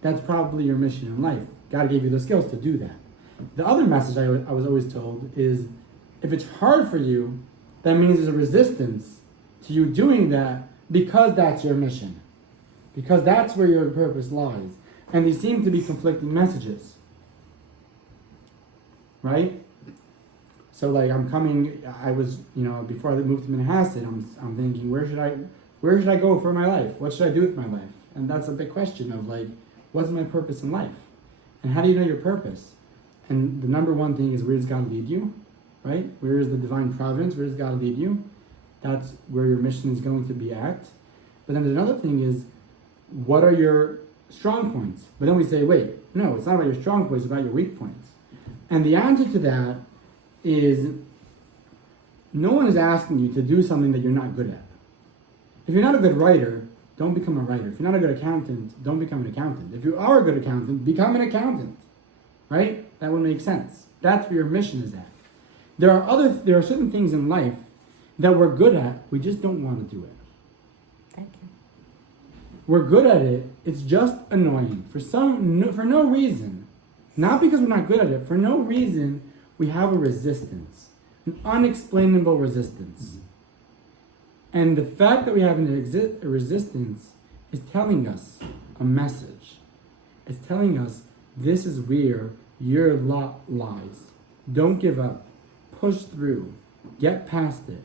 that's probably your mission in life. God gave you the skills to do that. The other message I was always told is, if it's hard for you, that means there's a resistance to you doing that because that's your mission. Because that's where your purpose lies. And these seem to be conflicting messages. Right? So like I was, before I moved to Manhasset, I'm thinking, where should I go for my life? What should I do with my life? And that's a big question of like, what's my purpose in life? And how do you know your purpose? And the number one thing is, where does God lead you? Right? Where is the divine providence? Where does God lead you? That's where your mission is going to be at. But then another thing is, what are your strong points? But then we say, wait, no, it's not about your strong points, it's about your weak points. And the answer to that is, no one is asking you to do something that you're not good at. If you're not a good writer, don't become a writer. If you're not a good accountant, don't become an accountant. If you are a good accountant, become an accountant. Right? That would make sense. That's where your mission is at. There are certain things in life that we're good at, we just don't want to do it. Thank you. We're good at it, it's just annoying. For no reason. Not because we're not good at it, for no reason, we have a resistance. An unexplainable resistance. And the fact that we have a resistance is telling us a message. It's telling us, this is where your lot lies. Don't give up. Push through. Get past it.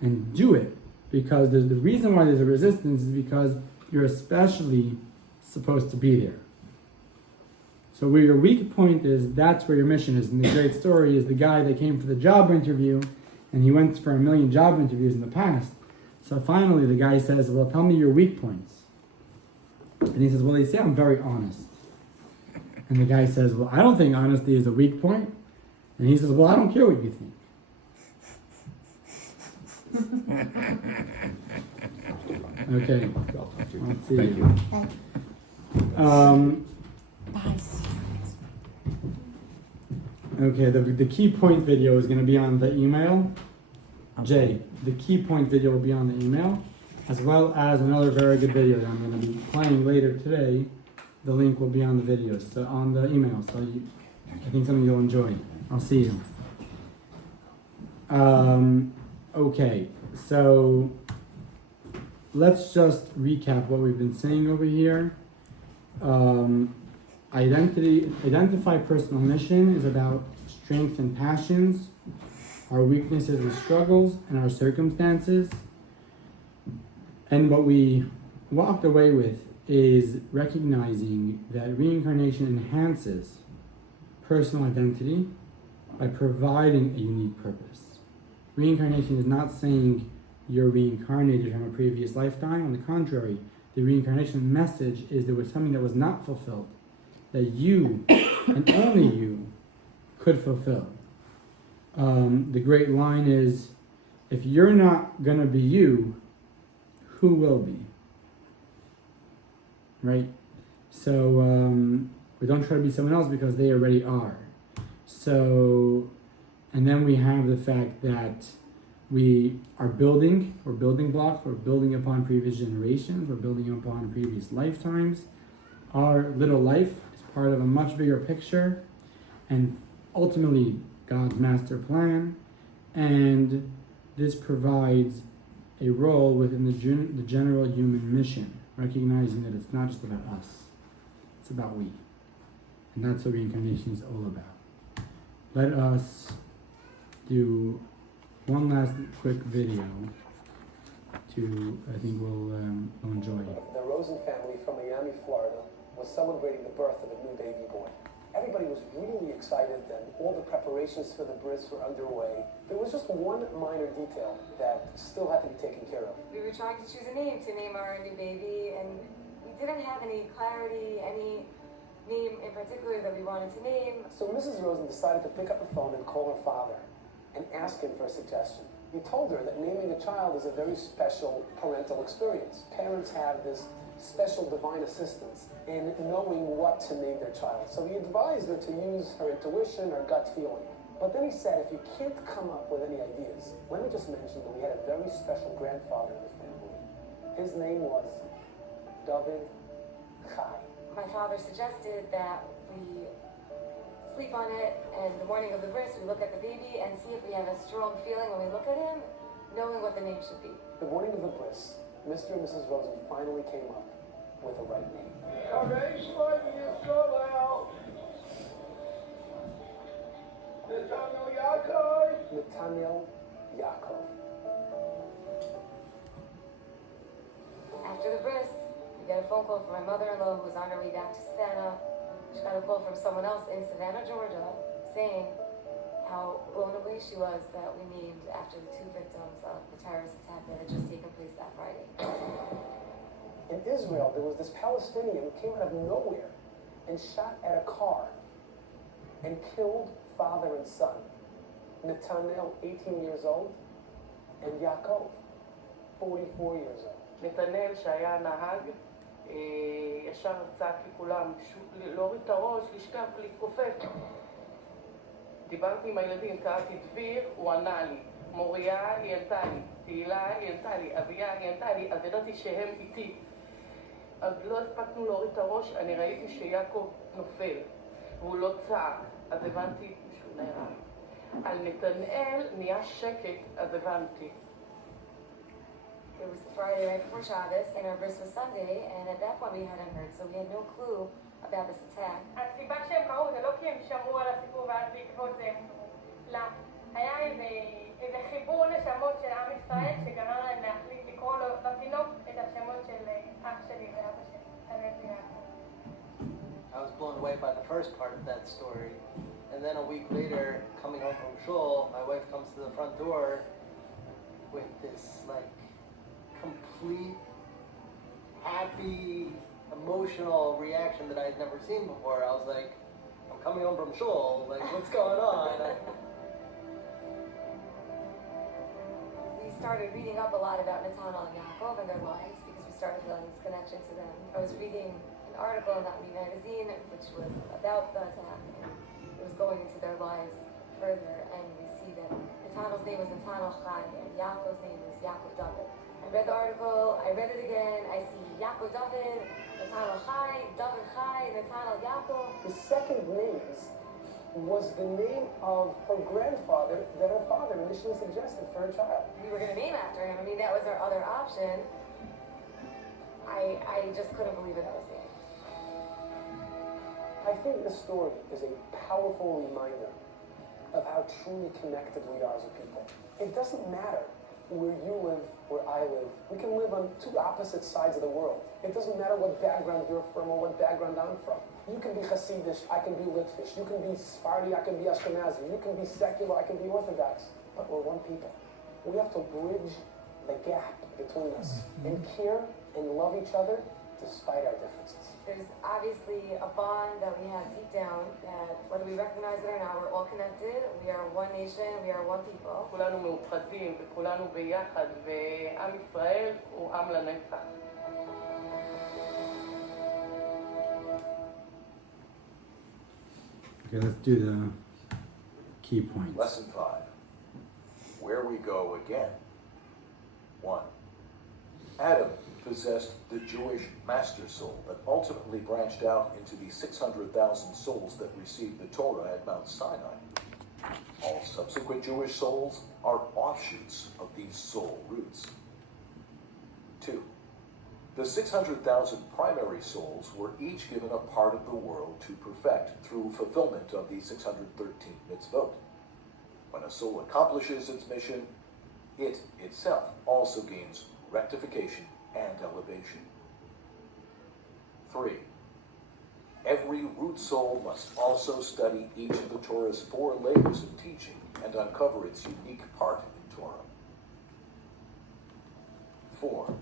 And do it. Because the reason why there's a resistance is because you're especially supposed to be there. So where your weak point is, that's where your mission is. And the great story is the guy that came for the job interview, And he went for a million job interviews in the past. So finally the guy says, well, tell me your weak points. And he says, well, they say I'm very honest. And the guy says, well, I don't think honesty is a weak point. And he says, well, I don't care what you think. Okay. Let's see. Thank you. Bye. Okay, the key point video is going to be on the email. Jay, the key point video will be on the email, as well as another very good video that I'm going to be playing later today. The link will be on the video, so on the email. So I think something you'll enjoy. I'll see you. Okay, so let's just recap what we've been saying over here. Identify personal mission is about strengths and passions, our weaknesses and struggles, and our circumstances. And what we walked away with is recognizing that reincarnation enhances personal identity by providing a unique purpose. Reincarnation is not saying you're reincarnated from a previous lifetime. On the contrary, the reincarnation message is there was something that was not fulfilled, that you and only you could fulfill. The great line is, if you're not going to be you, who will be? Right? So we don't try to be someone else because they already are. So, and then we have the fact that we're building blocks, we're building upon previous generations, we're building upon previous lifetimes. Our little life is part of a much bigger picture, and ultimately God's master plan, and this provides a role within the general human mission, recognizing that it's not just about us, it's about we. And that's what reincarnation is all about. Let us do one last quick video I think we'll enjoy. The Rosen family from Miami, Florida was celebrating the birth of a new baby boy. Everybody was really excited and all the preparations for the bris were underway. There was just one minor detail that still had to be taken care of. We were trying to choose a name to name our new baby, and we didn't have any clarity, any name in particular that we wanted to name. So Mrs. Rosen decided to pick up the phone and call her father and ask him for a suggestion. He told her that naming a child is a very special parental experience. Parents have this special divine assistance in knowing what to name their child. So he advised her to use her intuition, her gut feeling. But then he said, if you can't come up with any ideas, let me just mention that we had a very special grandfather in the family. His name was David Chai. My father suggested that we sleep on it, and the morning of the bris, we look at the baby and see if we have a strong feeling when we look at him, knowing what the name should be. The morning of the bris, Mr. and Mrs. Rosen finally came up with the right name. Nathaniel Yaakov. After the bris, we got a phone call from my mother-in-law who was on her way back to Savannah. She got a call from someone else in Savannah, Georgia, saying how blown away she was that we named after the two victims of the terrorist attack that had just taken place that Friday. In Israel, there was this Palestinian who came out of nowhere and shot at a car and killed father and son. Nathaniel, 18 years old, and Yaakov, 44 years old. נתנאל שהיה נהג, ישר צעק לכולם, להוריד את הראש, לשכב, להתכופף. דיברתי עם הילדים, קראתי דביר, הוא ענה לי. מוריה, היא ענתה לי. תהילה, היא ענתה לי. אביה, היא ענתה לי. אז ידעתי שהם איתי. אז לא הספקנו להוריד את הראש, אני ראיתי שיעקב נופל, והוא לא צעק. אז הבנתי שהוא נהרג. על נתנאל נהיה שקט, אז הבנתי. It was the Friday right before Shabbos, and our bris was Sunday, and at that point we hadn't heard, so we had no clue about this attack. הסיבה שהם ראו זה לא כי הם שמעו על הסיפור ואז בעקבות זה הם ראו. לא. היה איזה חיבור נשמות של עם ישראל שגרם להם להחליט לקרוא לו בתינוק את השמות של אח שלי ואבא שלי. I was blown away by the first part of that story, And then a week later, coming home from shul, my wife comes to the front door with this like complete, happy, emotional reaction that I'd never seen before. I was like, I'm coming home from shul, like what's going on? We started reading up a lot about Nathanael and Yaakov and their lives because we started feeling this connection to them. I was reading an article in that magazine which was about the attack, and it was going into their lives further, and we see that Nathanael's name was Nathanael Chai and Yaakov's name was Yaakov David. I read the article, I read it again, I see Yaakov David, Nathanael Chai, David Chai, Nathanael Yaakov. The second names was the name of her grandfather that her father initially suggested for her child. We were going to name after him. I mean, that was our other option. I just couldn't believe what I was seeing. I think this story is a powerful reminder of how truly connected we are as a people. It doesn't matter where you live, where I live. We can live on two opposite sides of the world. It doesn't matter what background you're from or what background I'm from. You can be Hasidish, I can be Litvish. You can be Sephardi, I can be Ashkenazi. You can be secular, I can be Orthodox. But we're one people. We have to bridge the gap between us and care and love each other despite our differences. There's obviously a bond that we have deep down that whether we recognize it or not, we're all connected. We are one nation, we are one people. כולנו מאוחדים וכולנו ביחד, ועם ישראל הוא עם לנצח. Okay, let's do the key points. Lesson 5. Where we go again. 1. Adam possessed the Jewish master soul that ultimately branched out into the 600,000 souls that received the Torah at Mount Sinai. All subsequent Jewish souls are offshoots of these soul roots. 2. The 600,000 primary souls were each given a part of the world to perfect through fulfillment of the 613 mitzvot. When a soul accomplishes its mission, it itself also gains rectification and elevation. 3. Every root soul must also study each of the Torah's 4 layers of teaching and uncover its unique part in Torah. 4.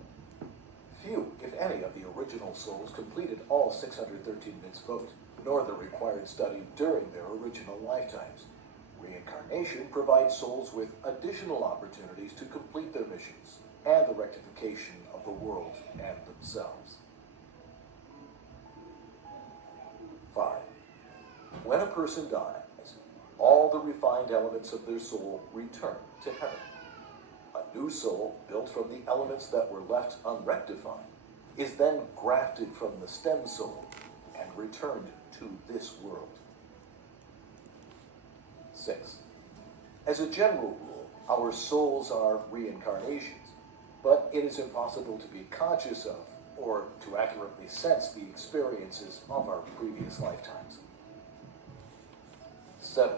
Few, if any, of the original souls completed all 613 mitzvot, nor the required study during their original lifetimes. Reincarnation provides souls with additional opportunities to complete their missions and the rectification of the world and themselves. 5. When a person dies, all the refined elements of their soul return to heaven. A new soul, built from the elements that were left unrectified, is then grafted from the stem soul and returned to this world. 6. As a general rule, our souls are reincarnations, but it is impossible to be conscious of or to accurately sense the experiences of our previous lifetimes. 7.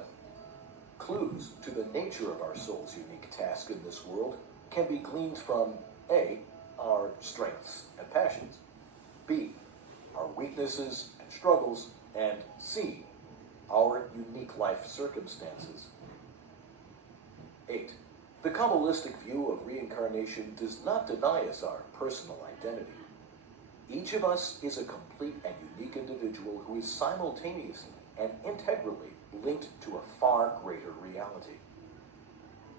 Clues to the nature of our soul's unique task in this world can be gleaned from A. Our strengths and passions, B. Our weaknesses and struggles, and C. Our unique life circumstances. 8. The Kabbalistic view of reincarnation does not deny us our personal identity. Each of us is a complete and unique individual who is simultaneously and integrally linked to a far greater reality.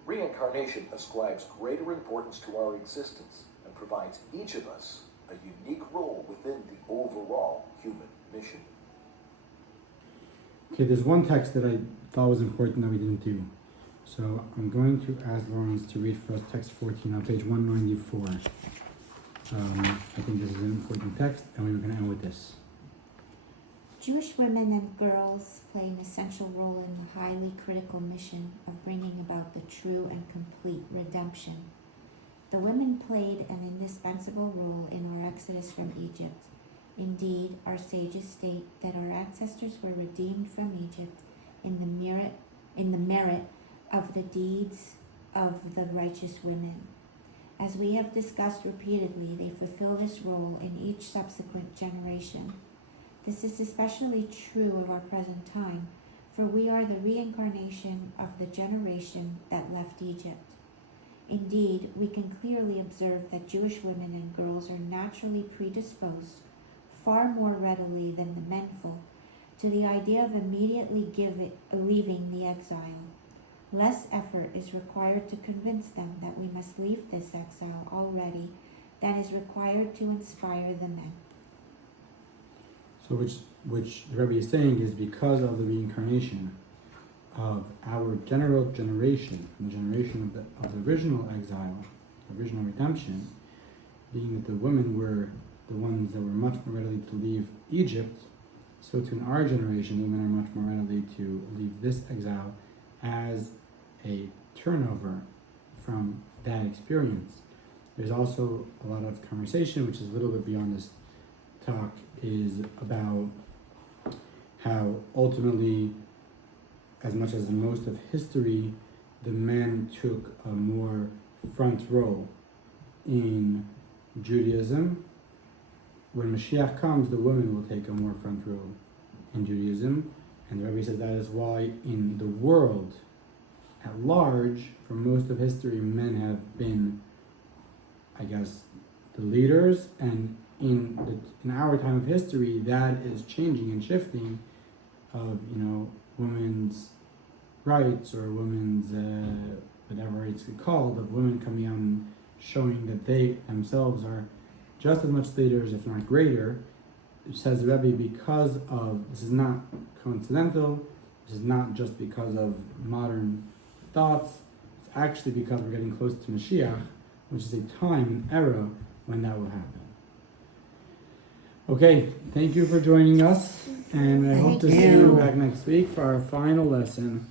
Reincarnation ascribes greater importance to our existence and provides each of us a unique role within the overall human mission. Okay, there's one text that I thought was important that we didn't do. So I'm going to ask Lawrence to read for us text 14 on page 194. I think this is an important text, and we were going to end with this. Jewish women and girls play an essential role in the highly critical mission of bringing about the true and complete redemption. The women played an indispensable role in our exodus from Egypt. Indeed, our sages state that our ancestors were redeemed from Egypt in the merit of the deeds of the righteous women. As we have discussed repeatedly, they fulfill this role in each subsequent generation. This is especially true of our present time, for we are the reincarnation of the generation that left Egypt. Indeed, we can clearly observe that Jewish women and girls are naturally predisposed, far more readily than the menfolk, to the idea of immediately leaving the exile. Less effort is required to convince them that we must leave this exile already than is required to inspire the men. So which the Rebbe is saying is because of the reincarnation of our general generation, the generation of the original exile, the original redemption, being that the women were the ones that were much more readily to leave Egypt, so too in our generation, the women are much more readily to leave this exile as a turnover from that experience. There's also a lot of conversation, which is a little bit beyond this talk, is about how ultimately, as much as in most of history, the men took a more front row in Judaism. When Mashiach comes, the women will take a more front row in Judaism. And the Rebbe says that is why in the world at large, for most of history, men have been, I guess, the leaders, and in our time of history, that is changing and shifting of, women's rights or women's, whatever it's called, of women coming out and showing that they themselves are just as much leaders, if not greater. It says the Rebbe, because of, this is not coincidental, this is not just because of modern thoughts, it's actually because we're getting close to Mashiach, which is a time, an era, when that will happen. Okay, thank you for joining us, and I hope to see you back next week for our final lesson